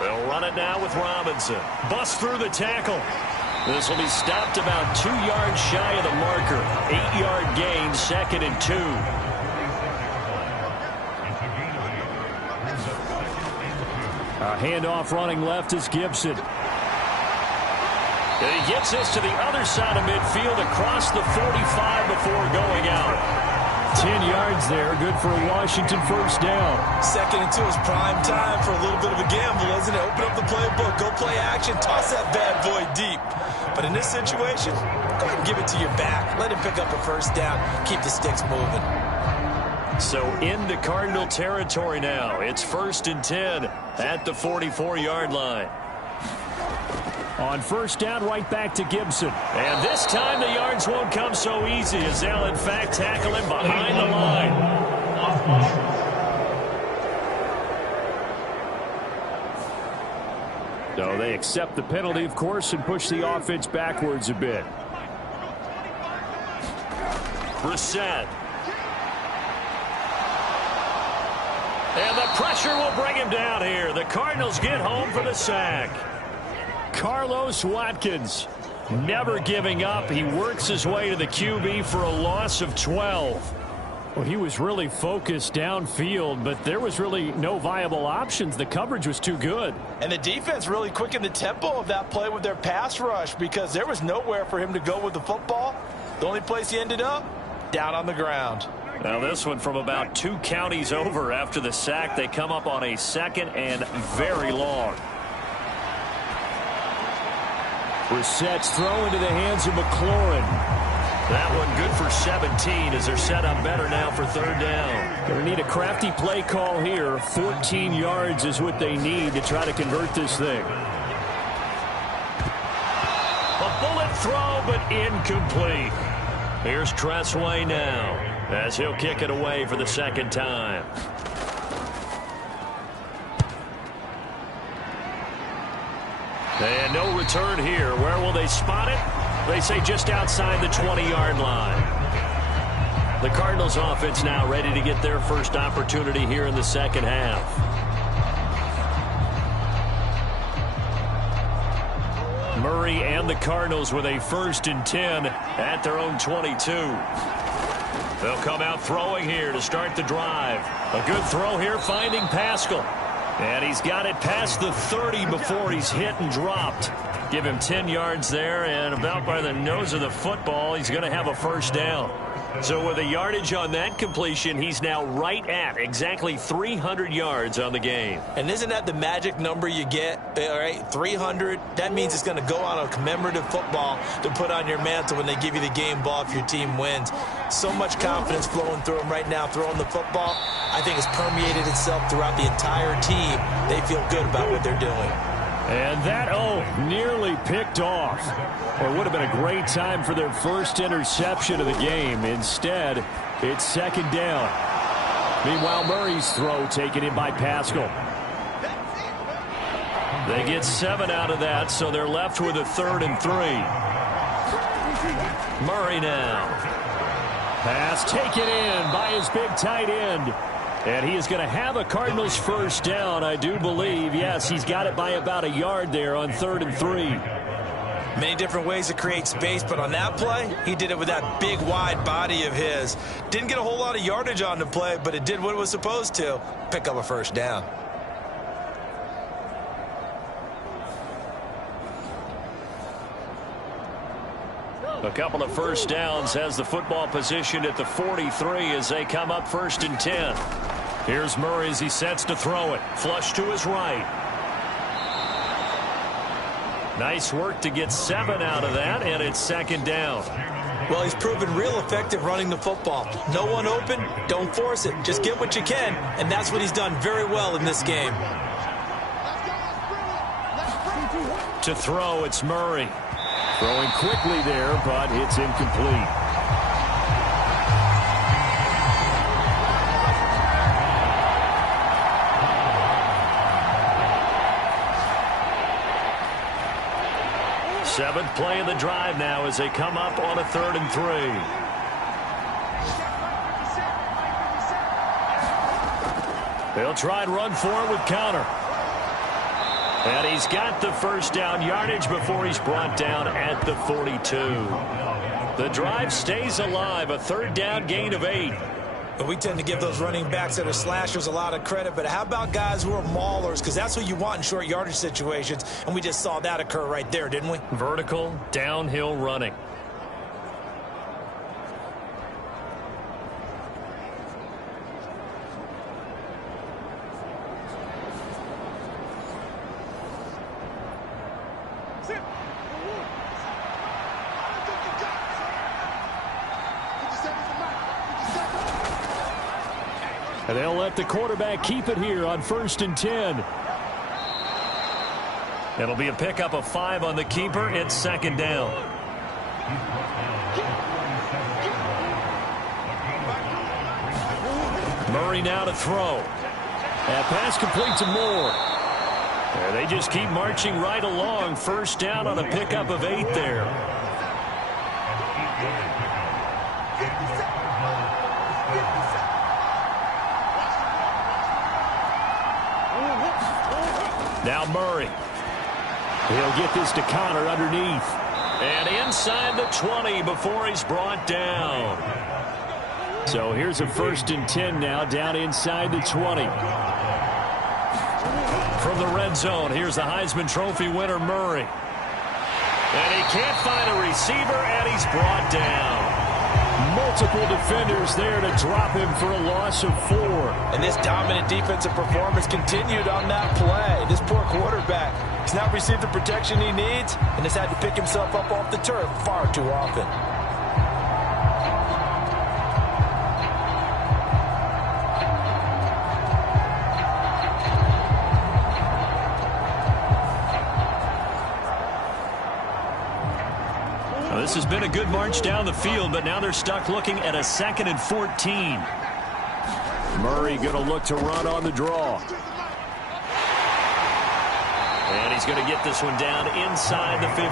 They'll run it now with Robinson. Bust through the tackle. This will be stopped about 2 yards shy of the marker. 8-yard gain, 2nd and 2. A handoff running left is Gibson. And he gets this to the other side of midfield across the 45 before going out. 10 yards there, good for a Washington first down. 2nd and 2 is prime time for a little bit of a gamble, isn't it? Open up the playbook, go play action, toss that bad boy deep. But in this situation, go ahead and give it to your back. Let him pick up a first down, keep the sticks moving. So into Cardinal territory now. It's 1st and 10 at the 44-yard line. On first down, right back to Gibson. And this time the yards won't come so easy as they'll, in fact, tackle him behind the line. So they accept the penalty, of course, and push the offense backwards a bit. Brissett. And the pressure will bring him down here. The Cardinals get home for the sack. Carlos Watkins, never giving up. He works his way to the QB for a loss of 12. Well, he was really focused downfield, but there was really no viable options. The coverage was too good. And the defense really quickened the tempo of that play with their pass rush because there was nowhere for him to go with the football. The only place he ended up, down on the ground. Now this one from about 2 counties over after the sack. They come up on a 2nd and very long. Brissett's throw into the hands of McLaurin. That one good for 17 as they're set up better now for 3rd down. Going to need a crafty play call here. 14 yards is what they need to try to convert this thing. A bullet throw, but incomplete. Here's Tressway now as he'll kick it away for the 2nd time. And no return here. Where will they spot it? They say just outside the 20-yard line. The Cardinals offense now ready to get their first opportunity here in the 2nd half. Murray and the Cardinals with a 1st and 10 at their own 22. They'll come out throwing here to start the drive. A good throw here finding Pascal. And he's got it past the 30 before he's hit and dropped. Give him 10 yards there, and about by the nose of the football, he's going to have a 1st down. So with a yardage on that completion, he's now right at exactly 300 yards on the game. And isn't that the magic number you get? All right, 300. That means it's going to go on a commemorative football to put on your mantle when they give you the game ball if your team wins. So much confidence flowing through him right now, throwing the football. I think it's permeated itself throughout the entire team. They feel good about what they're doing. And that, nearly picked off. Or would have been a great time for their first interception of the game. Instead, it's 2nd down. Meanwhile, Murray's throw taken in by Pascal. They get 7 out of that, so they're left with a 3rd and 3. Murray now. Pass taken in by his big tight end. And he is going to have a Cardinals 1st down, I do believe. Yes, he's got it by about a yard there on 3rd and 3. Many different ways to create space, but on that play, he did it with that big, wide body of his. Didn't get a whole lot of yardage on the play, but it did what it was supposed to. Pick up a 1st down. A couple of 1st downs has the football positioned at the 43 as they come up 1st and 10. Here's Murray as he sets to throw it. Flush to his right. Nice work to get 7 out of that, and it's 2nd down. Well, he's proven real effective running the football. No one open, don't force it. Just get what you can, and that's what he's done very well in this game. To throw, it's Murray. Throwing quickly there, but it's incomplete. Seventh play of the drive now as they come up on a 3rd and 3. They'll try and run forward with counter. And he's got the 1st down yardage before he's brought down at the 42. The drive stays alive, a 3rd down gain of 8. But we tend to give those running backs that are slashers a lot of credit. But how about guys who are maulers? Because that's what you want in short yardage situations. And we just saw that occur right there, didn't we? Vertical, downhill running. And they'll let the quarterback keep it here on 1st and 10. It'll be a pickup of 5 on the keeper. It's 2nd down. Murray now to throw. That pass complete to Moore. And they just keep marching right along. 1st down on a pickup of 8 there. Now Murray. He'll get this to Connor underneath. And inside the 20 before he's brought down. So here's a 1st and 10 now, down inside the 20. From the red zone, here's the Heisman Trophy winner, Murray. And he can't find a receiver, and he's brought down. Multiple defenders there to drop him for a loss of 4. And this dominant defensive performance continued on that play. This poor quarterback has not received the protection he needs and has had to pick himself up off the turf far too often. This has been a good march down the field, but now they're stuck looking at a 2nd and 14. Murray going to look to run on the draw. And he's going to get this one down inside the 15.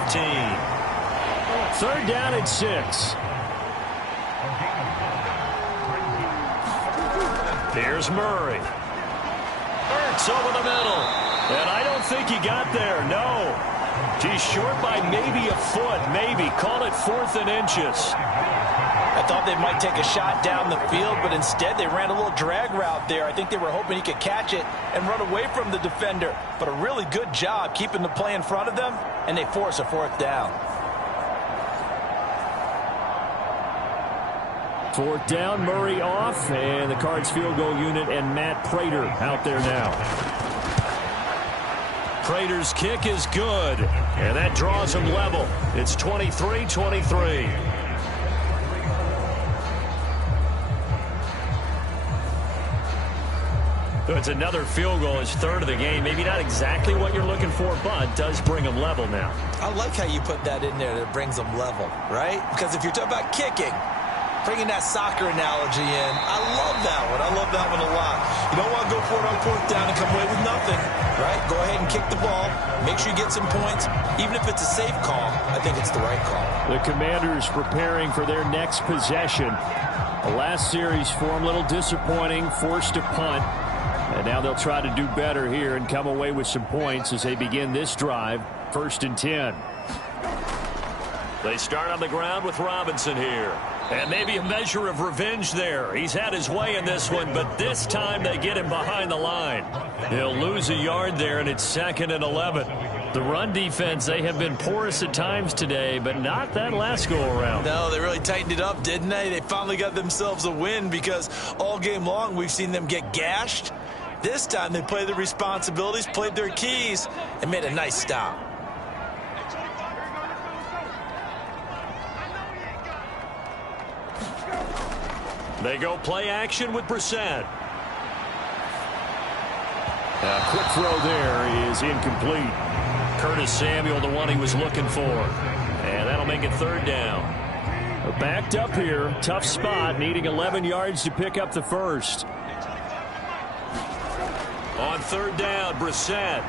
3rd down and 6. Here's Murray. Hurts over the middle. And I don't think he got there, no. He's short by maybe a foot, maybe. Call it 4th and inches. I thought they might take a shot down the field, but instead they ran a little drag route there. I think they were hoping he could catch it and run away from the defender. But a really good job keeping the play in front of them, and they force a 4th down. 4th down, Murray off, and the Cards field goal unit and Matt Prater out there now. Prater's kick is good, and that draws him level. It's 23-23. So it's another field goal, his 3rd of the game. Maybe not exactly what you're looking for, but does bring him level now. I like how you put that in there that brings them level, right? Because if you're talking about kicking, bringing that soccer analogy in, I love that one. I love that one a lot. You don't want to go for it on 4th down and come away with nothing, right? Go ahead and kick the ball. Make sure you get some points. Even if it's a safe call, I think it's the right call. The Commanders preparing for their next possession. The last series for them, a little disappointing, forced to punt. And now they'll try to do better here and come away with some points as they begin this drive, 1st and 10. They start on the ground with Robinson here. And maybe a measure of revenge there. He's had his way in this one, but this time they get him behind the line. He'll lose a yard there, and it's 2nd and 11. The run defense, they have been porous at times today, but not that last go-around. No, they really tightened it up, didn't they? They finally got themselves a win because all game long we've seen them get gashed. This time they played their responsibilities, played their keys, and made a nice stop. They go play action with Brissett. A quick throw there is incomplete. Curtis Samuel, the one he was looking for. And that'll make it 3rd down. Backed up here, tough spot, needing 11 yards to pick up the 1st. On 3rd down, Brissett.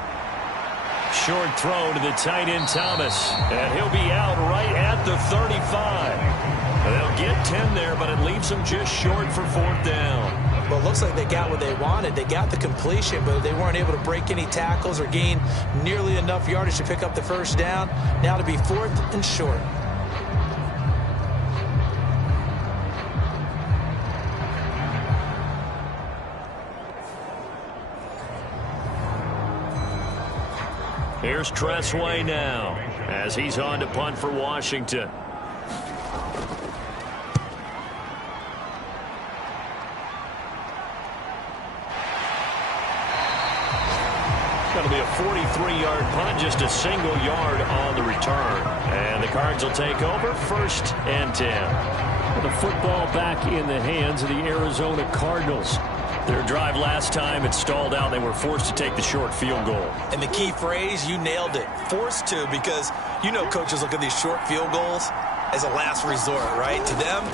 Short throw to the tight end Thomas. And he'll be out right at the 35. They'll get 10 there, but it leaves them just short for 4th down. Well, it looks like they got what they wanted. They got the completion, but they weren't able to break any tackles or gain nearly enough yardage to pick up the 1st down. Now to be 4th and short. Here's Tressway now as he's on to punt for Washington. That'll be a 43-yard punt, just a single yard on the return. And the Cards will take over, 1st and 10. The football back in the hands of the Arizona Cardinals. Their drive last time, it stalled out. They were forced to take the short field goal. And the key phrase, you nailed it, forced to, because you know coaches look at these short field goals as a last resort, right? To them,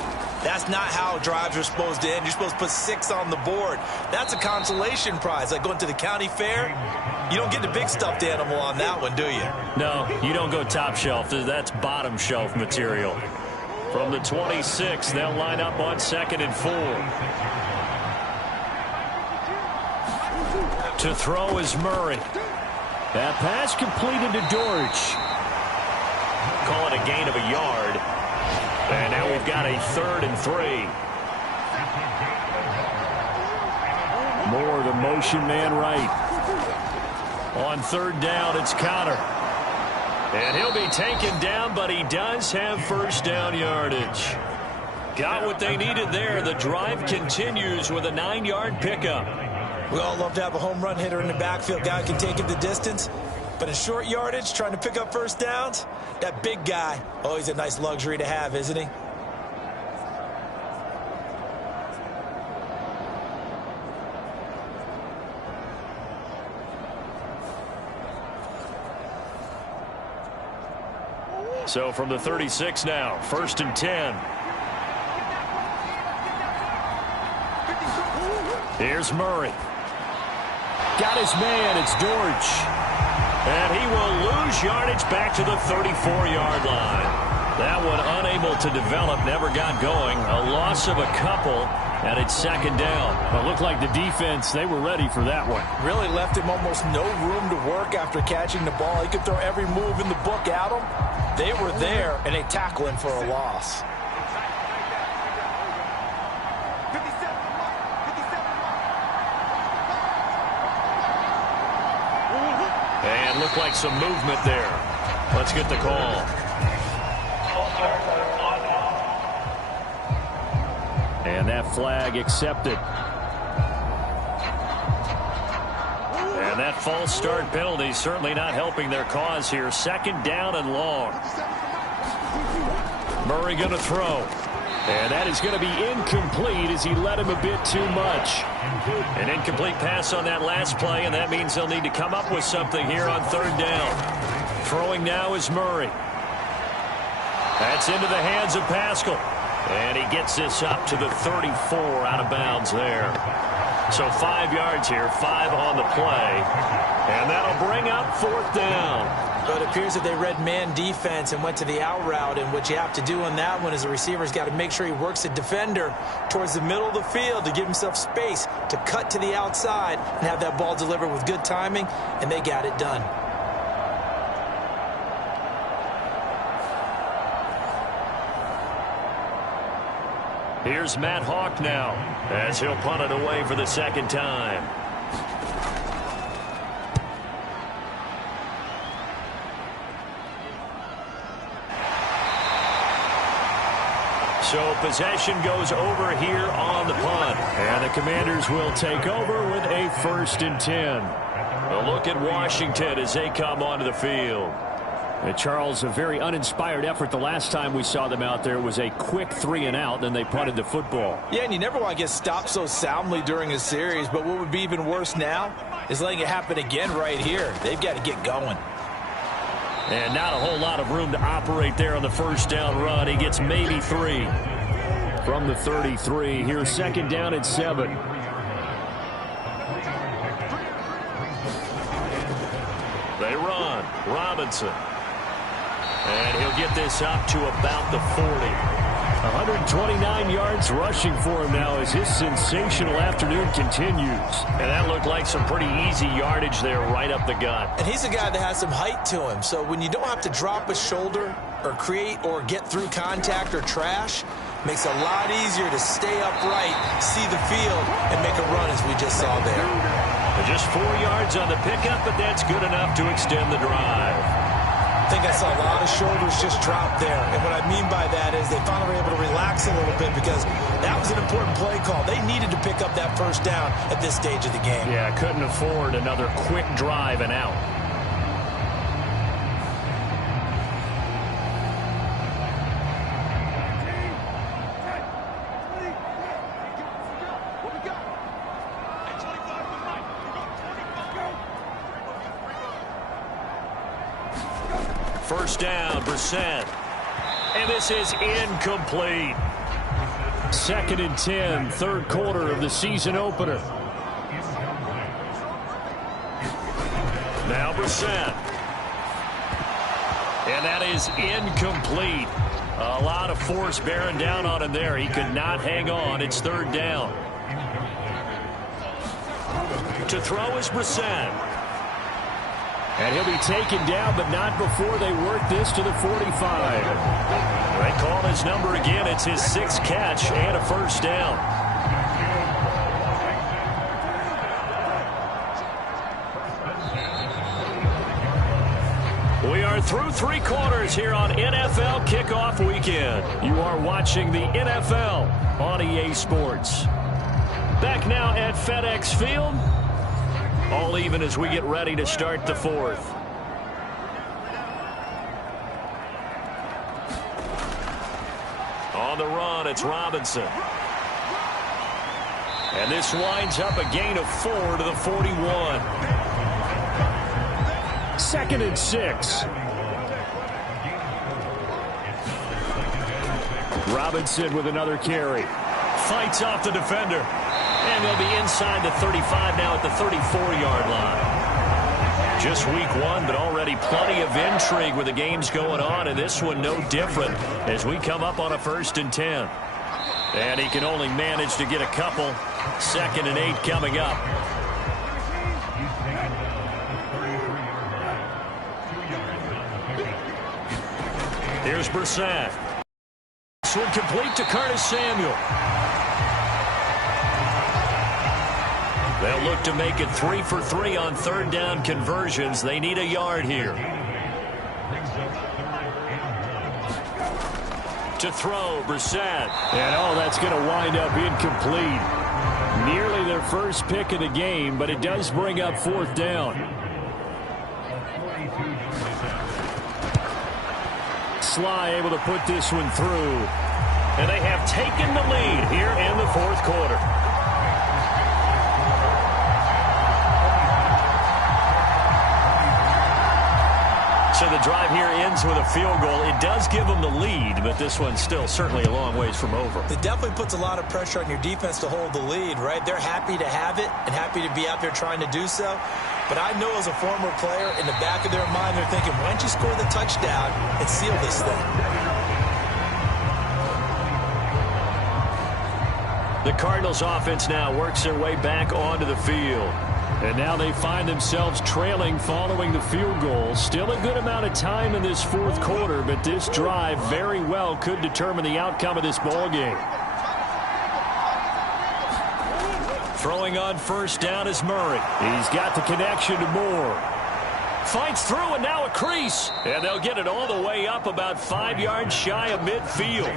that's not how drives are supposed to end. You're supposed to put 6 on the board. That's a consolation prize, like going to the county fair. You don't get the big stuffed animal on that one, do you? No, you don't go top shelf. That's bottom shelf material. From the 26, they'll line up on 2nd and 4. To throw is Murray. That pass completed to Dortch. Call it a gain of a yard. And now we've got a 3rd and 3. Moore, the motion man right. On third down, it's Connor. And he'll be taken down, but he does have first down yardage. Got what they needed there. The drive continues with a 9-yard pickup. We all love to have a home run hitter in the backfield. Guy can take it the distance. But in short yardage, trying to pick up first downs, that big guy, always a nice luxury to have, isn't he? So from the 36 now, 1st and 10. Here's Murray. Got his man. It's Dortch. And he will lose yardage back to the 34-yard line. That one unable to develop, never got going. A loss of a couple, and it's 2nd down. Well, it looked like the defense, they were ready for that one. Really left him almost no room to work after catching the ball. He could throw every move in the book at him. They were there, and they tackle him for a loss. And looked like some movement there. Let's get the call. And that flag accepted. And that false start penalty certainly not helping their cause here. 2nd down and long. Murray going to throw. And that is going to be incomplete as he led him a bit too much. An incomplete pass on that last play, and that means they'll need to come up with something here on 3rd down. Throwing now is Murray. That's into the hands of Pascal. And he gets this up to the 34 out of bounds there. So 5 yards here, 5 on the play. And that'll bring up 4th down. But it appears that they read man defense and went to the out route. And what you have to do on that one is the receiver's got to make sure he works the defender towards the middle of the field to give himself space to cut to the outside and have that ball delivered with good timing. And they got it done. Here's Matt Hawk now as he'll punt it away for the 2nd time. So possession goes over here on the punt. And the Commanders will take over with a 1st and 10. A look at Washington as they come onto the field. And Charles, a very uninspired effort. The last time we saw them out there was a quick 3 and out, then they punted the football. Yeah, and you never want to get stopped so soundly during a series, but what would be even worse now is letting it happen again right here. They've got to get going. And not a whole lot of room to operate there on the 1st down run. He gets maybe 3. From the 33, here's 2nd down at 7. They run. Robinson. And he'll get this up to about the 40. 129 yards rushing for him now as his sensational afternoon continues. And that looked like some pretty easy yardage there right up the gut. And he's a guy that has some height to him. So when you don't have to drop a shoulder or create or get through contact or trash, makes it a lot easier to stay upright, see the field, and make a run as we just saw there. Just 4 yards on the pickup, but that's good enough to extend the drive. I think I saw a lot of shoulders just drop there. And what I mean by that is they finally were able to relax a little bit because that was an important play call. They needed to pick up that 1st down at this stage of the game. Yeah, couldn't afford another quick drive and out. First down, Brissett. And this is incomplete. 2nd and 10, 3rd quarter of the season opener. Now Brissett. And that is incomplete. A lot of force bearing down on him there. He could not hang on. It's 3rd down. To throw is Brissett. And he'll be taken down, but not before they work this to the 45. They call his number again. It's his 6th catch and a 1st down. through three quarters here on NFL Kickoff Weekend. You are watching the NFL on EA Sports. Back now at FedEx Field. All even as we get ready to start the fourth. On the run, it's Robinson. And this winds up a gain of 4 to the 41. 2nd and 6. Robinson with another carry. Fights off the defender. And they'll be inside the 35 now at the 34-yard line. Just week one, but already plenty of intrigue with the games going on, and this one no different as we come up on a 1st and 10. And he can only manage to get a couple. 2nd and 8 coming up. Here's Brissett. This one complete to Curtis Samuel. They'll look to make it 3 for 3 on 3rd down conversions. They need a yard here. To throw, Brissett. And that's going to wind up incomplete. Nearly their first pick of the game, but it does bring up 4th down. Sly able to put this one through. And they have taken the lead here in the 4th quarter. So the drive here ends with a field goal. It does give them the lead, but this one's still certainly a long ways from over. It definitely puts a lot of pressure on your defense to hold the lead, right? They're happy to have it and happy to be out there trying to do so. But I know as a former player, in the back of their mind, they're thinking, why don't you score the touchdown and seal this thing? The Cardinals offense now works their way back onto the field. And now they find themselves trailing following the field goal. Still a good amount of time in this 4th quarter, but this drive very well could determine the outcome of this ball game. Throwing on 1st down is Murray. He's got the connection to Moore. Fights through and now a crease. And they'll get it all the way up about 5 yards shy of midfield.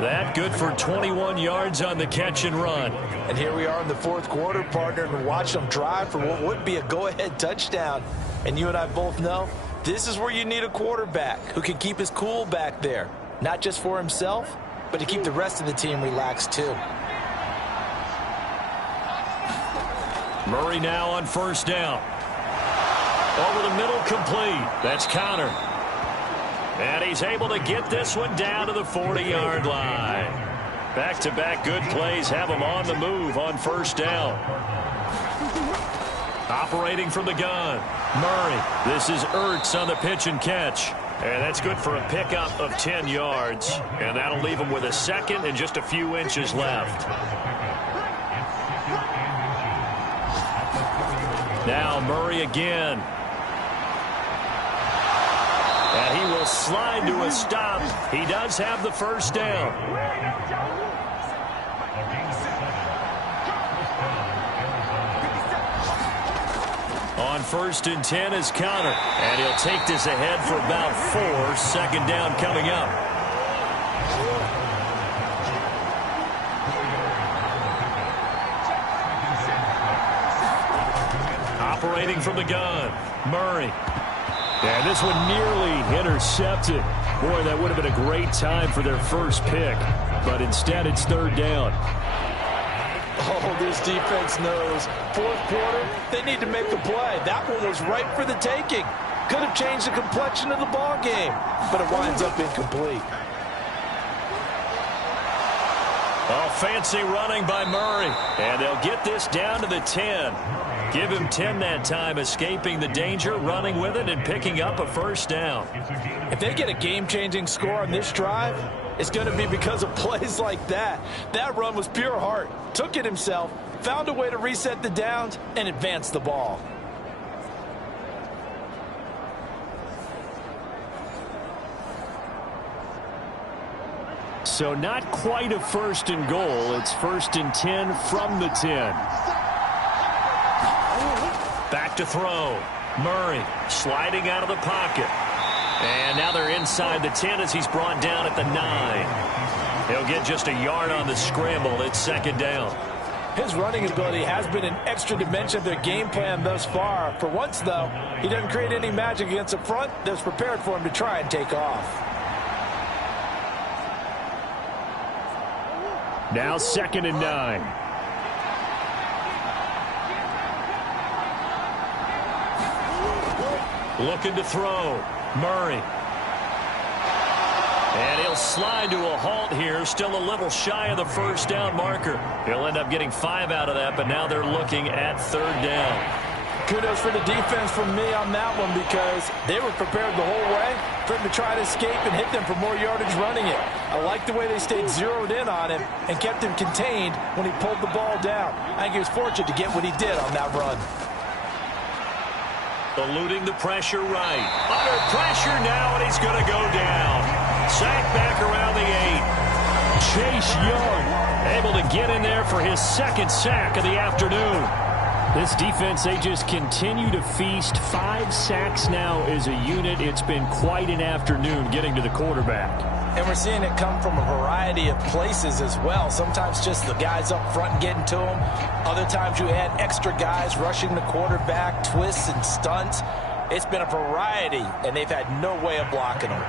That good for 21 yards on the catch and run. And here we are in the 4th quarter, partner, and watch them drive for what would be a go-ahead touchdown. And you and I both know this is where you need a quarterback who can keep his cool back there. Not just for himself, but to keep the rest of the team relaxed too. Murray now on 1st down. Over the middle, complete. That's Connor. And he's able to get this one down to the 40-yard line. Back-to-back good plays have him on the move on 1st down. Operating from the gun, Murray. This is Ertz on the pitch and catch. And that's good for a pickup of 10 yards. And that'll leave him with a 2nd and just a few inches left. Now Murray again. And he will slide to a stop. He does have the 1st down. On 1st and 10 is Connor. And he'll take this ahead for about 4. 2nd down coming up. Operating from the gun, Murray. And this one nearly intercepted. Boy, that would have been a great time for their first pick. But instead, it's 3rd down. Oh, this defense knows. 4th quarter, they need to make a play. That one was ripe for the taking. Could have changed the complexion of the ball game, but it winds up incomplete. Oh, fancy running by Murray. And they'll get this down to the 10. Give him 10 that time, escaping the danger, running with it, and picking up a 1st down. If they get a game-changing score on this drive, it's going to be because of plays like that. That run was pure heart. Took it himself, found a way to reset the downs, and advance the ball. So not quite a 1st and goal. It's 1st and 10 from the 10. Back to throw. Murray sliding out of the pocket. And now they're inside the 10 as he's brought down at the 9. He'll get just a yard on the scramble. It's second down. His running ability has been an extra dimension of their game plan thus far. For once, though, he doesn't create any magic against the front that's prepared for him to try and take off. Now 2nd and 9. Looking to throw. Murray. And he'll slide to a halt here. Still a little shy of the first down marker. He'll end up getting 5 out of that, but now they're looking at 3rd down. Kudos for the defense from me on that one because they were prepared the whole way for him to try to escape and hit them for more yardage running it. I like the way they stayed zeroed in on him and kept him contained when he pulled the ball down. I think he was fortunate to get what he did on that run. Eluding the pressure right. Under pressure now, and he's going to go down. Sack back around the 8. Chase Young Able to get in there for his 2nd sack of the afternoon. This defense, they just continue to feast. 5 sacks now as a unit. It's been quite an afternoon getting to the quarterback. And we're seeing it come from a variety of places as well. Sometimes just the guys up front and getting to him. Other times you add extra guys rushing the quarterback, twists and stunts. It's been a variety, and they've had no way of blocking them.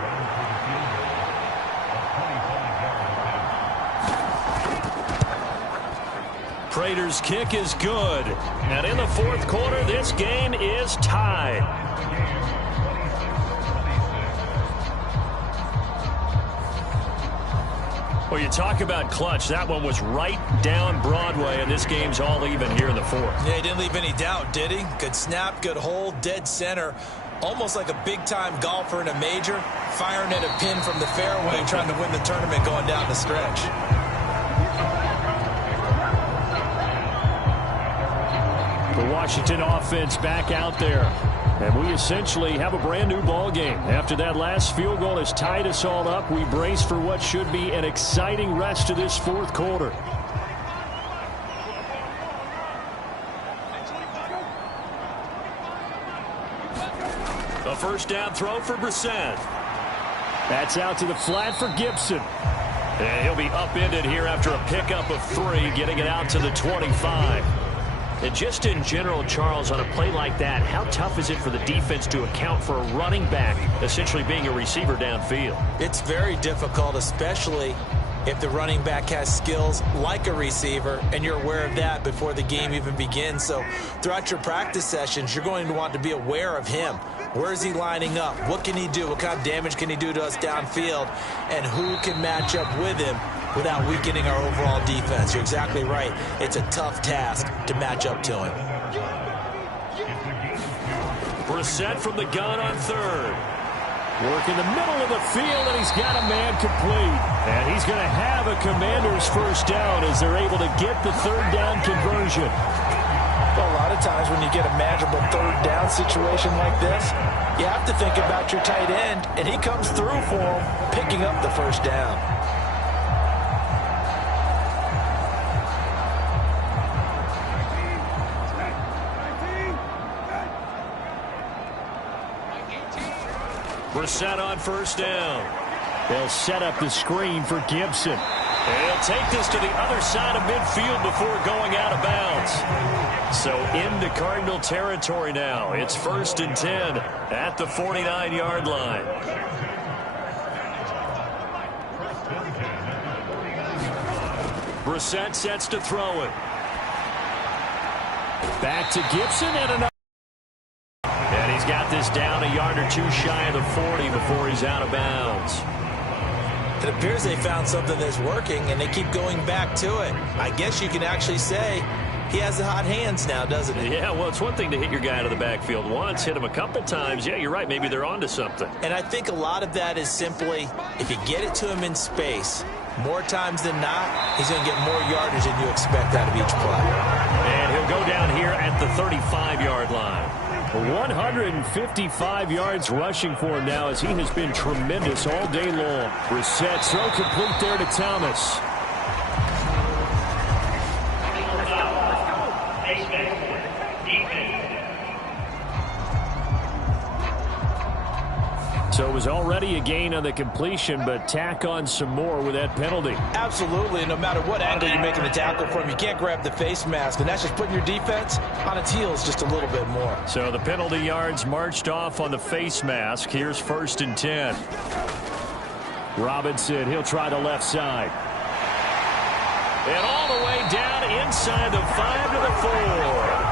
Prater's kick is good. And in the 4th quarter, this game is tied. Well, you talk about clutch. That one was right down Broadway, and this game's all even here in the 4th. Yeah, he didn't leave any doubt, did he? Good snap, good hold, dead center. Almost like a big-time golfer in a major, firing at a pin from the fairway, trying to win the tournament going down the stretch. The Washington offense back out there. And we essentially have a brand new ball game. After that last field goal has tied us all up, we brace for what should be an exciting rest to this 4th quarter. A first down throw for Brissett. That's out to the flat for Gibson. And he'll be upended here after a pickup of 3, getting it out to the 25. And just in general, Charles, on a play like that, how tough is it for the defense to account for a running back essentially being a receiver downfield? It's very difficult, especially if the running back has skills like a receiver, and you're aware of that before the game even begins. So throughout your practice sessions, you're going to want to be aware of him. Where is he lining up? What can he do? What kind of damage can he do to us downfield? And who can match up with him without weakening our overall defense? You're exactly right. It's a tough task to match up to him. Brissett from the gun on 3rd. Work in the middle of the field, and he's got a man complete. And he's going to have a Commander's first down as they're able to get the 3rd down conversion. Well, a lot of times when you get a manageable 3rd down situation like this, you have to think about your tight end, and he comes through for him, picking up the first down. Brissett on first down. They'll set up the screen for Gibson. And he'll take this to the other side of midfield before going out of bounds. So into Cardinal territory now. It's 1st and 10 at the 49-yard line. Brissett sets to throw it. Back to Gibson and another. And he's got this down a yard or 2 shy of the 40 before he's out of bounds. It appears they found something that's working, and they keep going back to it. I guess you can actually say he has the hot hands now, doesn't he? Yeah, well, it's one thing to hit your guy out of the backfield once, hit him a couple times. Yeah, you're right. Maybe they're onto something. And I think a lot of that is simply if you get it to him in space, more times than not, he's going to get more yardage than you expect out of each play. And he'll go down here at the 35-yard line. 155 yards rushing for him now as he has been tremendous all day long. Brissett throw complete there to Thomas. So it was already a gain on the completion, but tack on some more with that penalty. Absolutely. No matter what angle you're making the tackle from, you can't grab the face mask, and that's just putting your defense on its heels just a little bit more. So the penalty yards marched off on the face mask. Here's 1st and 10. Robinson, he'll try the left side. And all the way down inside the 5 to the 4.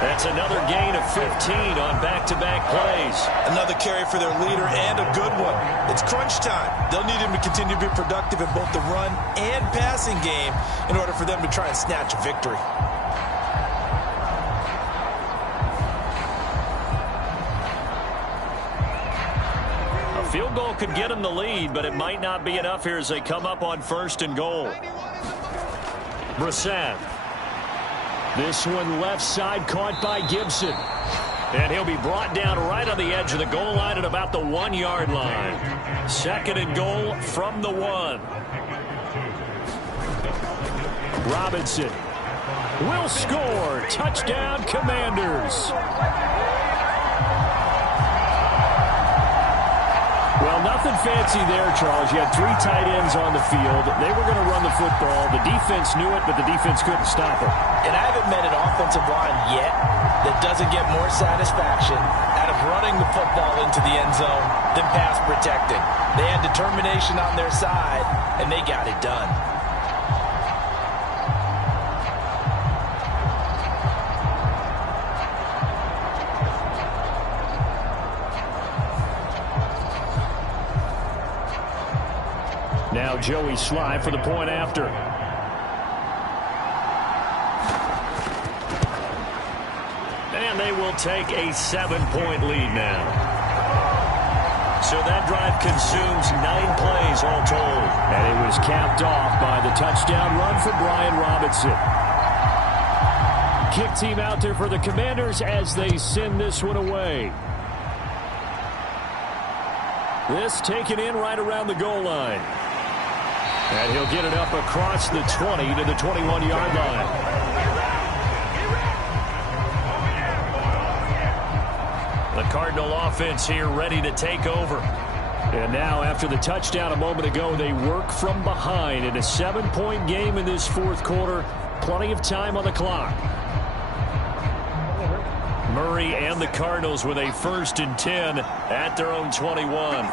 That's another gain of 15 on back-to-back plays. Another carry for their leader and a good one. It's crunch time. They'll need him to continue to be productive in both the run and passing game in order for them to try and snatch a victory. A field goal could get them the lead, but it might not be enough here as they come up on 1st and goal. Brissett. This one left side caught by Gibson. And he'll be brought down right on the edge of the goal line at about the 1-yard line. 2nd and goal from the 1. Robinson will score. Touchdown, Commanders. Well, nothing fancy there, Charles. You had 3 tight ends on the field. They were going to run the football. The defense knew it, but the defense couldn't stop it. And I haven't met an offensive line yet that doesn't get more satisfaction out of running the football into the end zone than pass protecting. They had determination on their side, and they got it done. Now Joey Sly for the point after. And they will take a 7-point lead now. So that drive consumes 9 plays all told. And it was capped off by the touchdown run for Brian Robinson. Kick team out there for the Commanders as they send this one away. This taken in right around the goal line. And he'll get it up across the 20 to the 21-yard line. The Cardinal offense here ready to take over. And now after the touchdown a moment ago, they work from behind in a 7-point game in this 4th quarter. Plenty of time on the clock. Murray and the Cardinals with a 1st and 10 at their own 21.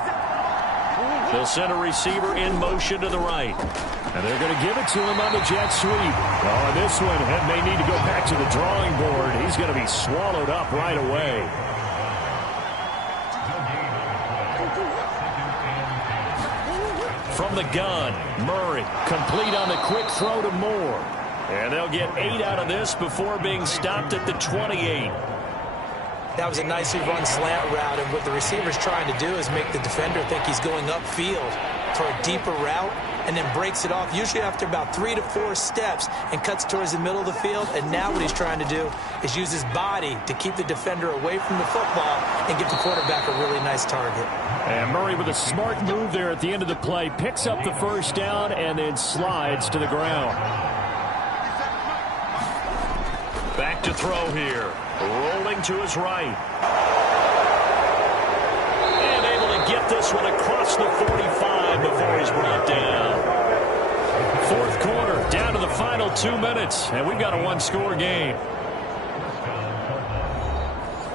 They'll send a receiver in motion to the right. And they're going to give it to him on the jet sweep. Oh, this one may need to go back to the drawing board. He's going to be swallowed up right away. From the gun, Murray complete on the quick throw to Moore. And they'll get 8 out of this before being stopped at the 28. That was a nicely run slant route, and what the receiver's trying to do is make the defender think he's going upfield for a deeper route and then breaks it off, usually after about 3 to 4 steps, and cuts towards the middle of the field. And now what he's trying to do is use his body to keep the defender away from the football and give the quarterback a really nice target. And Murray with a smart move there at the end of the play, picks up the 1st down and then slides to the ground. Back to throw here. Rolling to his right. And able to get this one across the 45 before he's brought down. 4th quarter, down to the final 2 minutes, and we've got a 1-score game.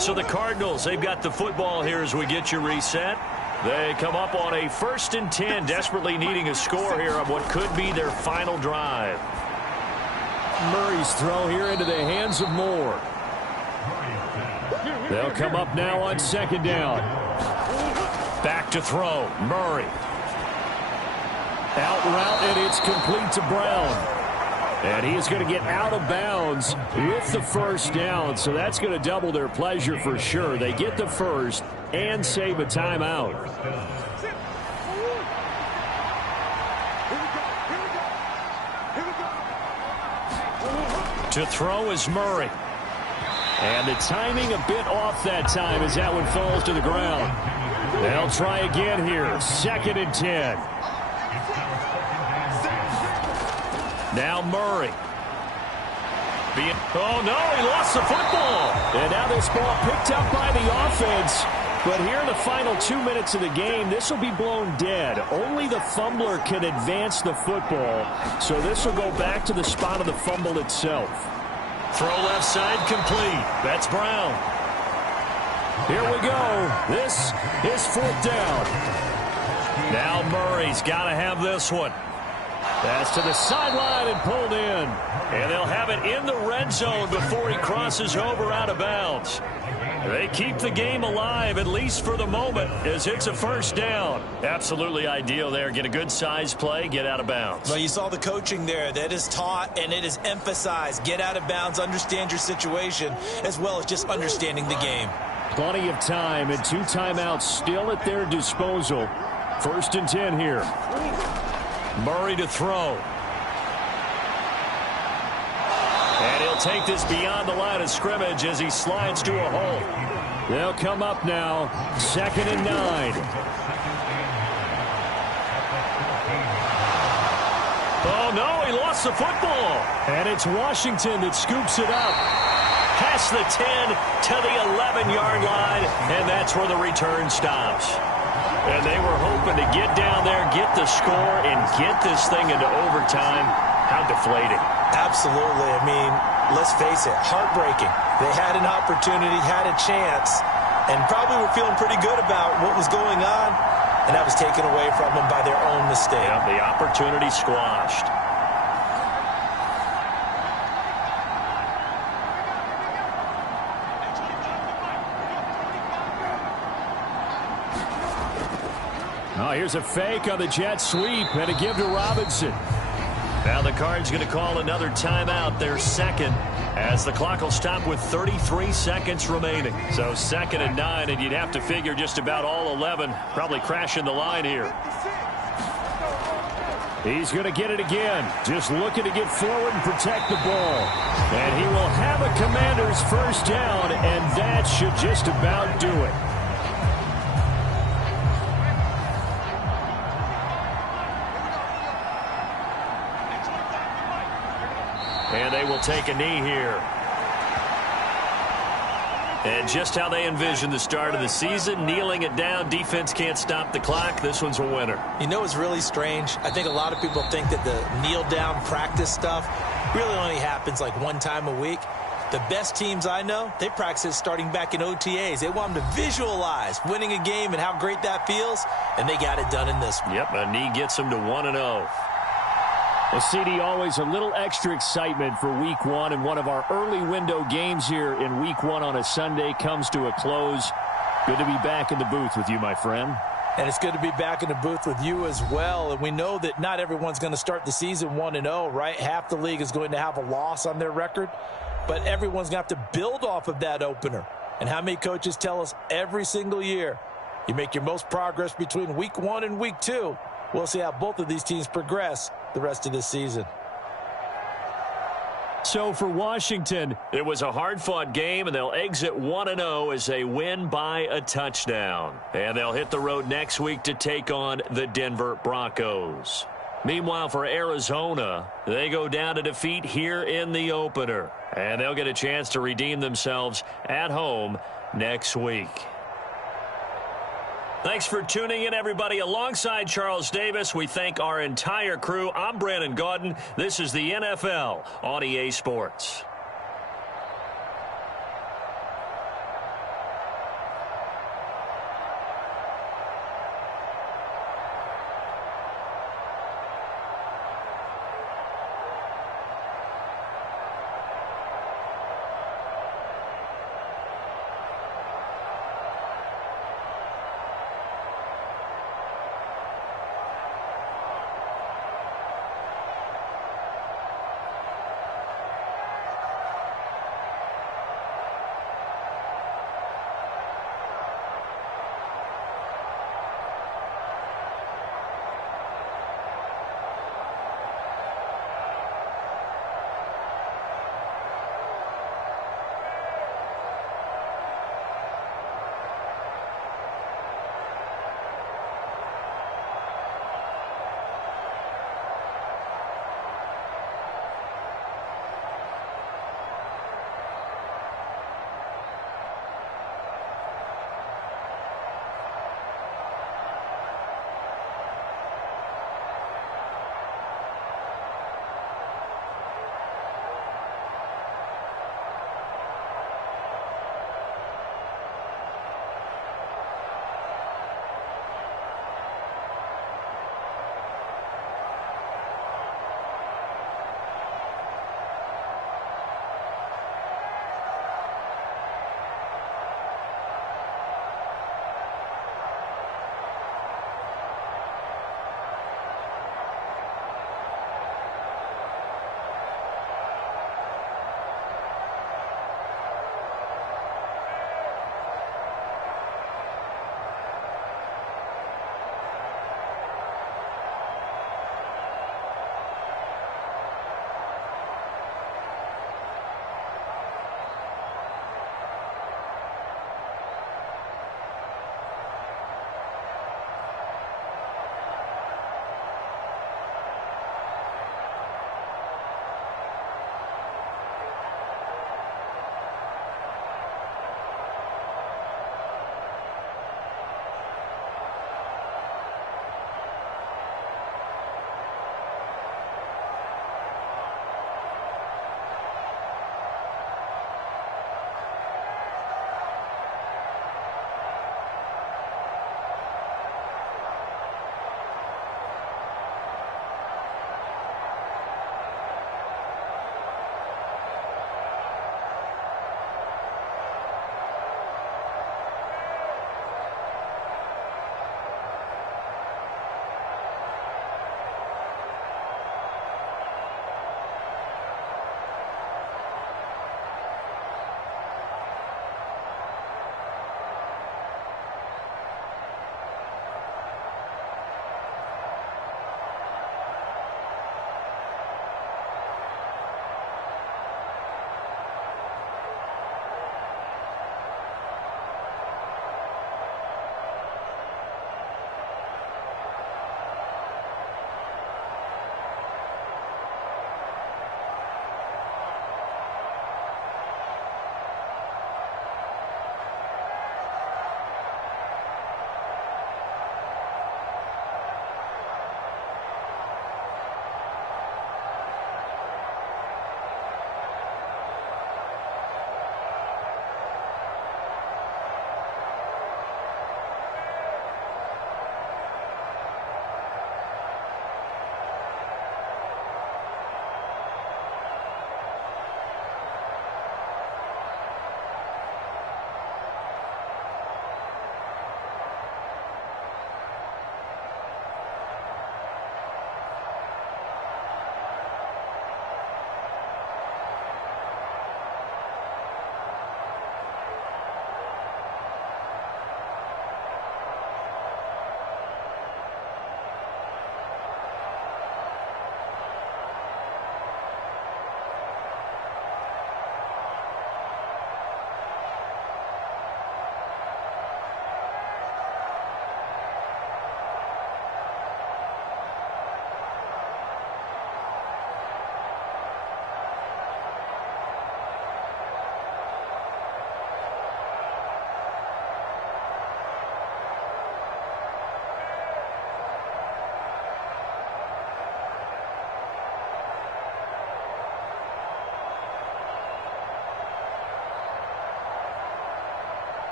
So the Cardinals, they've got the football here as we get you reset. They come up on a 1st and 10, desperately needing a score here on what could be their final drive. Murray's throw here into the hands of Moore. They'll come up now on 2nd down. Back to throw. Murray. Out route, and it's complete to Brown. And he is going to get out of bounds with the 1st down, so that's going to double their pleasure for sure. They get the 1st and save a timeout. To throw is Murray. And the timing a bit off that time as that one falls to the ground. They'll try again here. 2nd and 10. Now Murray. Oh, no, he lost the football. And now this ball picked up by the offense. But here in the final 2 minutes of the game, this will be blown dead. Only the fumbler can advance the football, so this will go back to the spot of the fumble itself. Throw left side complete. That's Brown. Here we go. This is 4th down. Now Murray's got to have this one. Pass to the sideline and pulled in. And they'll have it in the red zone before he crosses over out of bounds. They keep the game alive, at least for the moment, as it's a 1st down. Absolutely ideal there. Get a good size play, get out of bounds. Well, you saw the coaching there. That is taught and it is emphasized. Get out of bounds, understand your situation, as well as just understanding the game. Plenty of time and 2 timeouts still at their disposal. 1st and 10 here. Murray to throw. And he'll take this beyond the line of scrimmage as he slides to a hole. They'll come up now. 2nd and 9. Oh, no, he lost the football. And it's Washington that scoops it up. Past the 10 to the 11-yard line, and that's where the return stops. And they were hoping to get down there, get the score, and get this thing into overtime. How deflating. Absolutely. I mean, let's face it, heartbreaking. They had an opportunity, had a chance, and probably were feeling pretty good about what was going on, and that was taken away from them by their own mistake. Yeah, the opportunity squashed. Oh, here's a fake on the jet sweep and a give to Robinson. Now the Cards going to call another timeout, their 2nd, as the clock will stop with 33 seconds remaining. So 2nd and 9, and you'd have to figure just about all 11 probably crashing the line here. He's going to get it again, just looking to get forward and protect the ball. And he will have a Commander's 1st down, and that should just about do it. And they will take a knee here. And just how they envisioned the start of the season, kneeling it down, defense can't stop the clock. This one's a winner. You know, it's really strange. I think a lot of people think that the kneel-down practice stuff really only happens like 1 time a week. The best teams I know, they practice it starting back in OTAs. They want them to visualize winning a game and how great that feels, and they got it done in this one. Yep, a knee gets them to 1-0. Well, CD, always a little extra excitement for Week 1, and one of our early window games here in Week 1 on a Sunday comes to a close. Good to be back in the booth with you, my friend. And it's good to be back in the booth with you as well. And we know that not everyone's going to start the season 1-0, right? Half the league is going to have a loss on their record, but everyone's going to have to build off of that opener. And how many coaches tell us every single year, you make your most progress between Week 1 and Week 2. We'll see how both of these teams progress the rest of this season. So for Washington, it was a hard-fought game, and they'll exit 1-0 as they win by a touchdown. And they'll hit the road next week to take on the Denver Broncos. Meanwhile, for Arizona, they go down to defeat here in the opener. And they'll get a chance to redeem themselves at home next week. Thanks for tuning in, everybody. Alongside Charles Davis, we thank our entire crew. I'm Brandon Gaudin. This is the NFL on EA Sports.